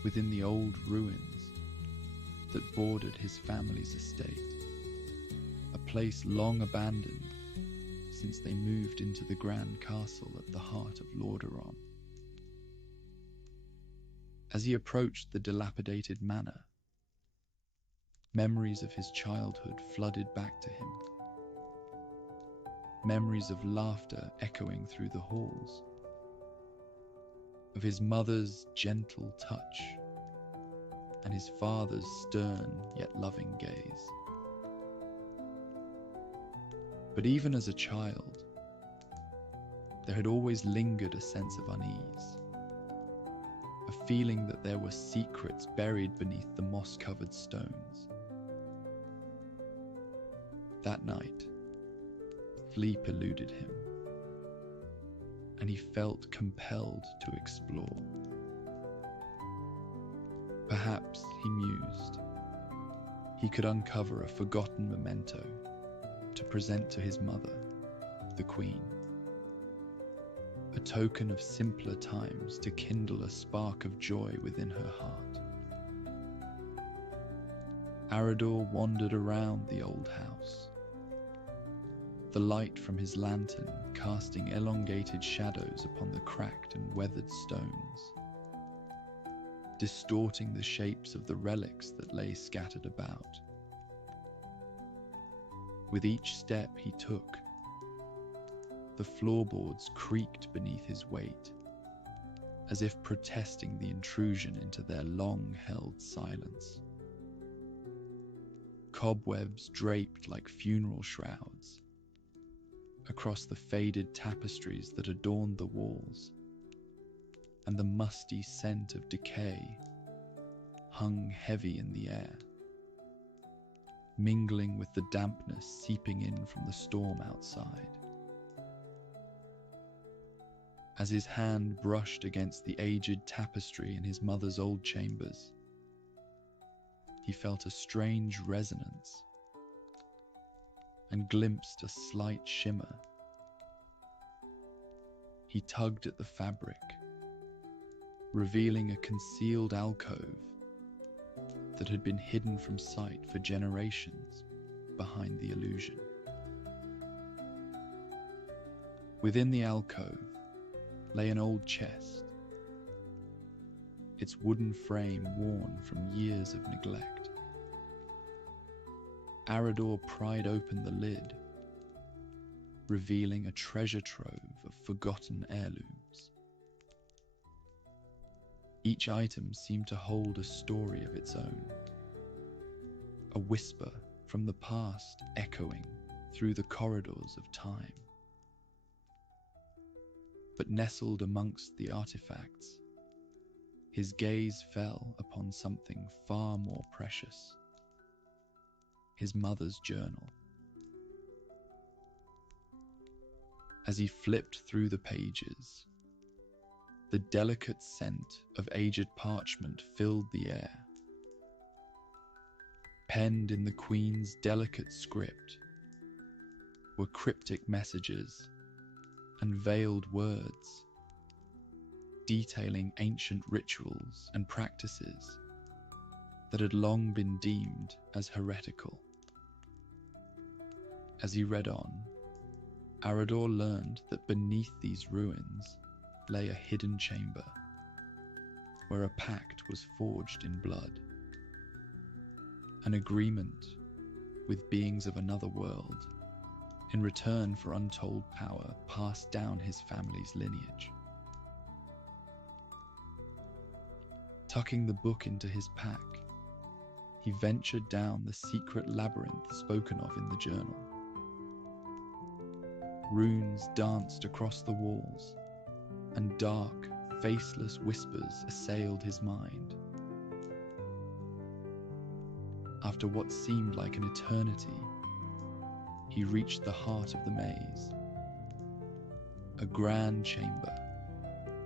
within the old ruins that bordered his family's estate, a place long abandoned since they moved into the grand castle at the heart of Lordaeron. As he approached the dilapidated manor, memories of his childhood flooded back to him. Memories of laughter echoing through the halls, of his mother's gentle touch and his father's stern yet loving gaze. But even as a child, there had always lingered a sense of unease, a feeling that there were secrets buried beneath the moss-covered stones. That night, sleep eluded him, and he felt compelled to explore. Perhaps, he mused, he could uncover a forgotten memento to present to his mother, the Queen. A token of simpler times to kindle a spark of joy within her heart. Arador wandered around the old house, the light from his lantern casting elongated shadows upon the cracked and weathered stones, distorting the shapes of the relics that lay scattered about. With each step he took, the floorboards creaked beneath his weight, as if protesting the intrusion into their long-held silence. Cobwebs draped like funeral shrouds across the faded tapestries that adorned the walls, and the musty scent of decay hung heavy in the air, mingling with the dampness seeping in from the storm outside. As his hand brushed against the aged tapestry in his mother's old chambers, he felt a strange resonance and glimpsed a slight shimmer. He tugged at the fabric, revealing a concealed alcove that had been hidden from sight for generations behind the illusion. Within the alcove, lay an old chest, its wooden frame worn from years of neglect. Arador pried open the lid, revealing a treasure trove of forgotten heirlooms. Each item seemed to hold a story of its own, a whisper from the past echoing through the corridors of time. But nestled amongst the artifacts, his gaze fell upon something far more precious: his mother's journal. As he flipped through the pages, the delicate scent of aged parchment filled the air. Penned in the Queen's delicate script were cryptic messages and veiled words, detailing ancient rituals and practices that had long been deemed as heretical. As he read on, Arador learned that beneath these ruins lay a hidden chamber, where a pact was forged in blood, an agreement with beings of another world in return for untold power passed down his family's lineage. Tucking the book into his pack, he ventured down the secret labyrinth spoken of in the journal. Runes danced across the walls, and dark, faceless whispers assailed his mind. After what seemed like an eternity, he reached the heart of the maze, a grand chamber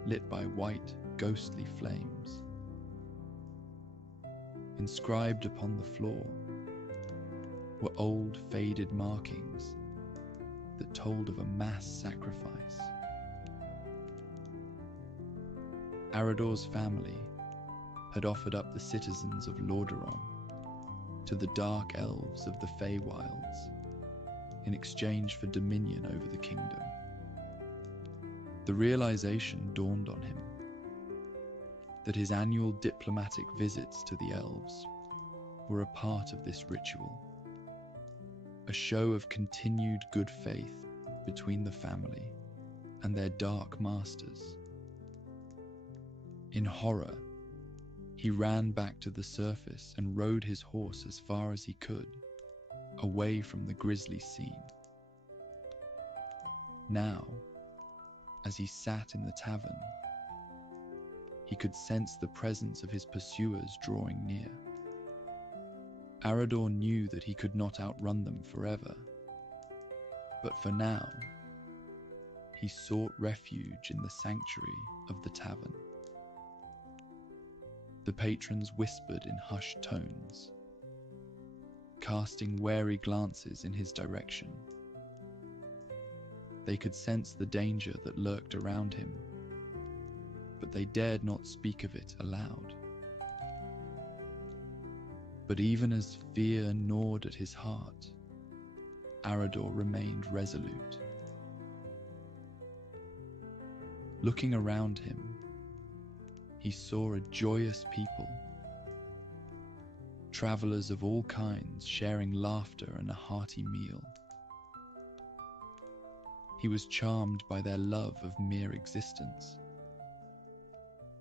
lit by white, ghostly flames. Inscribed upon the floor were old, faded markings that told of a mass sacrifice. Arador's family had offered up the citizens of Lordaeron to the dark elves of the Feywilds in exchange for dominion over the kingdom. The realization dawned on him that his annual diplomatic visits to the elves were a part of this ritual, a show of continued good faith between the family and their dark masters. In horror, he ran back to the surface and rode his horse as far as he could, away from the grisly scene. Now, as he sat in the tavern, he could sense the presence of his pursuers drawing near. Arador knew that he could not outrun them forever, but for now, he sought refuge in the sanctuary of the tavern. The patrons whispered in hushed tones, casting wary glances in his direction. They could sense the danger that lurked around him, but they dared not speak of it aloud. But even as fear gnawed at his heart, Arador remained resolute. Looking around him, he saw a joyous people, travelers of all kinds sharing laughter and a hearty meal. He was charmed by their love of mere existence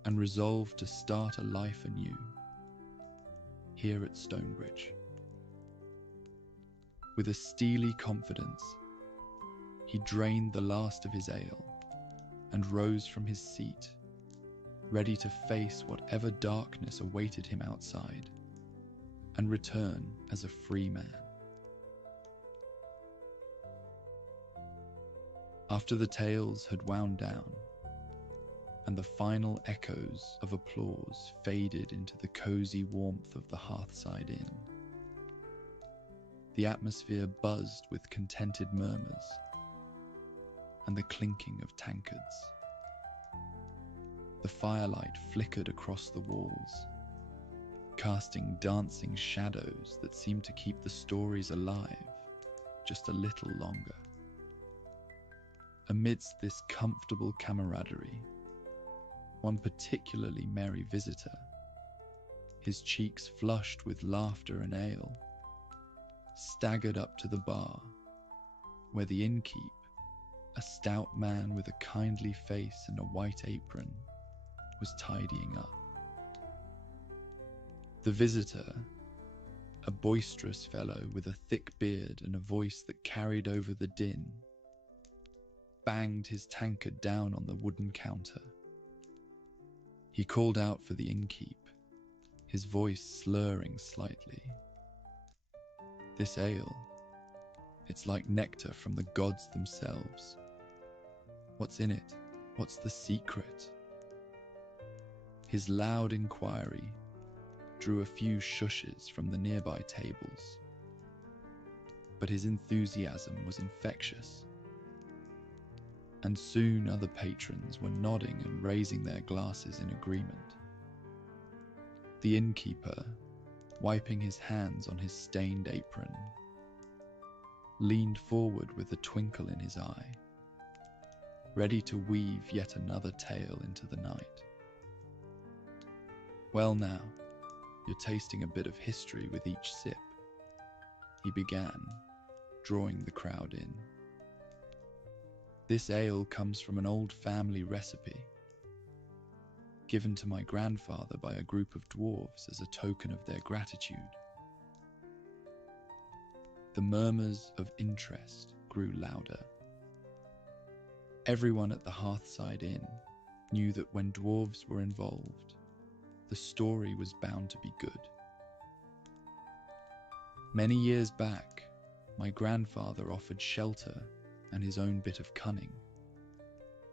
and resolved to start a life anew here at Stonebridge. With a steely confidence, he drained the last of his ale and rose from his seat, ready to face whatever darkness awaited him outside and return as a free man. After the tales had wound down and the final echoes of applause faded into the cozy warmth of the Hearthside Inn, the atmosphere buzzed with contented murmurs and the clinking of tankards. The firelight flickered across the walls, casting dancing shadows that seemed to keep the stories alive just a little longer. Amidst this comfortable camaraderie, one particularly merry visitor, his cheeks flushed with laughter and ale, staggered up to the bar, where the innkeep, a stout man with a kindly face and a white apron, was tidying up. The visitor, a boisterous fellow with a thick beard and a voice that carried over the din, banged his tankard down on the wooden counter. He called out for the innkeep, his voice slurring slightly. "This ale, it's like nectar from the gods themselves. What's in it? What's the secret?" His loud inquiry drew a few shushes from the nearby tables, but his enthusiasm was infectious, and soon other patrons were nodding and raising their glasses in agreement. The innkeeper, wiping his hands on his stained apron, leaned forward with a twinkle in his eye, ready to weave yet another tale into the night. "Well now, you're tasting a bit of history with each sip," he began, drawing the crowd in. "This ale comes from an old family recipe, given to my grandfather by a group of dwarves as a token of their gratitude." The murmurs of interest grew louder. Everyone at the Hearthside Inn knew that when dwarves were involved, the story was bound to be good. Many years back, my grandfather offered shelter and his own bit of cunning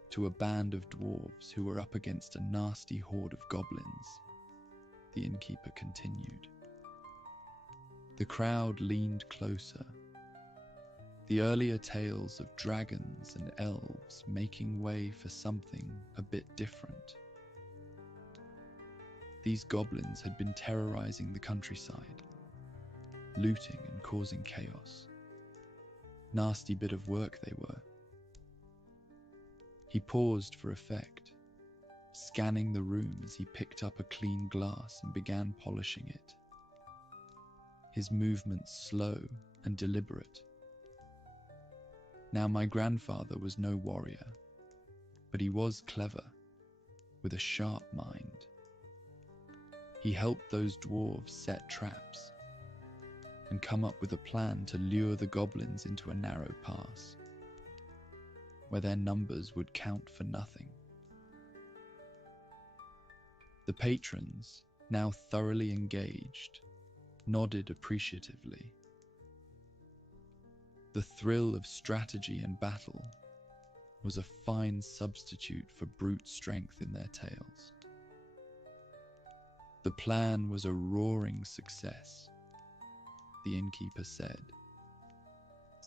to a band of dwarves who were up against a nasty horde of goblins, the innkeeper continued. The crowd leaned closer, the earlier tales of dragons and elves making way for something a bit different. These goblins had been terrorizing the countryside, looting and causing chaos. Nasty bit of work they were. He paused for effect, scanning the room as he picked up a clean glass and began polishing it. His movements slow and deliberate. Now, my grandfather was no warrior, but he was clever, with a sharp mind. He helped those dwarves set traps and come up with a plan to lure the goblins into a narrow pass, where their numbers would count for nothing. The patrons, now thoroughly engaged, nodded appreciatively. The thrill of strategy and battle was a fine substitute for brute strength in their tales. The plan was a roaring success, the innkeeper said,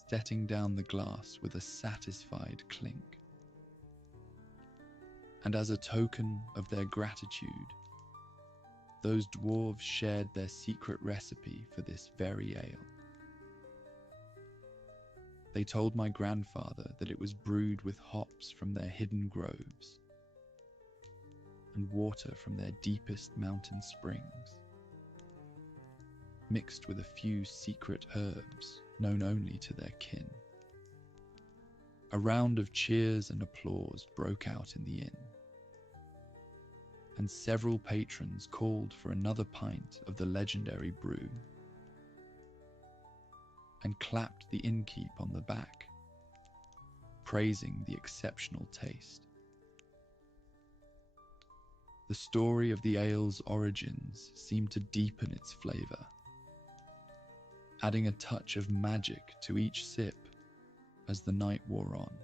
setting down the glass with a satisfied clink. And as a token of their gratitude, those dwarves shared their secret recipe for this very ale. They told my grandfather that it was brewed with hops from their hidden groves and water from their deepest mountain springs, mixed with a few secret herbs known only to their kin. A round of cheers and applause broke out in the inn, and several patrons called for another pint of the legendary brew and clapped the innkeep on the back, praising the exceptional taste. The story of the ale's origins seemed to deepen its flavour, adding a touch of magic to each sip as the night wore on.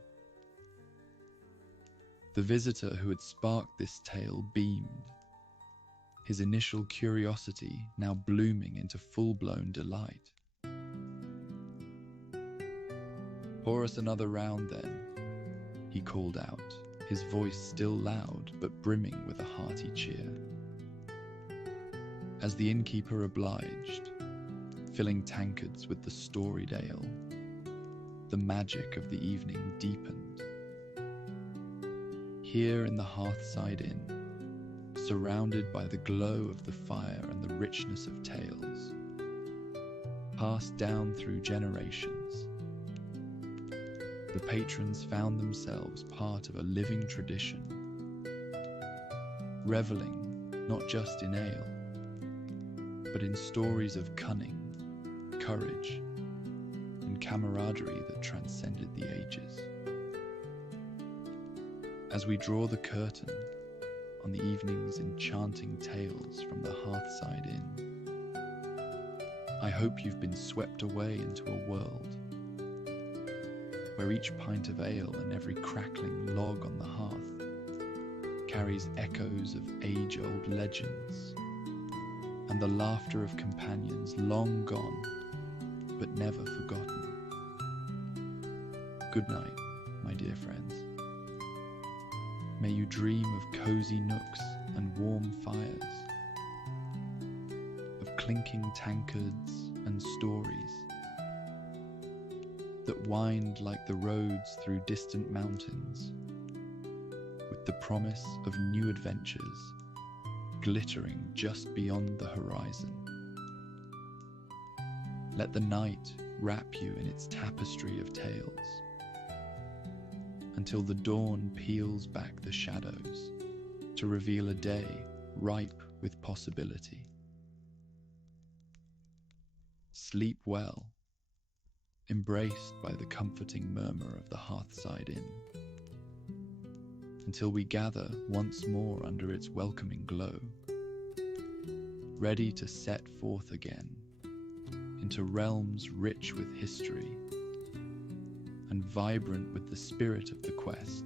The visitor who had sparked this tale beamed, his initial curiosity now blooming into full-blown delight. "Pour us another round then," he called out, his voice still loud but brimming with a hearty cheer. As the innkeeper obliged, filling tankards with the storied ale, the magic of the evening deepened here in the Hearthside Inn, surrounded by the glow of the fire and the richness of tales, passed down through generations, the patrons found themselves part of a living tradition, reveling not just in ale, but in stories of cunning, courage, and camaraderie that transcended the ages. As we draw the curtain on the evening's enchanting tales from the Hearthside Inn, I hope you've been swept away into a world where each pint of ale and every crackling log on the hearth carries echoes of age-old legends and the laughter of companions long gone but never forgotten. Good night, my dear friends. May you dream of cozy nooks and warm fires, of clinking tankards and stories that wind like the roads through distant mountains, with the promise of new adventures glittering just beyond the horizon. Let the night wrap you in its tapestry of tales, until the dawn peels back the shadows to reveal a day ripe with possibility. Sleep well, embraced by the comforting murmur of the Hearthside Inn, until we gather once more under its welcoming glow, ready to set forth again into realms rich with history and vibrant with the spirit of the quest.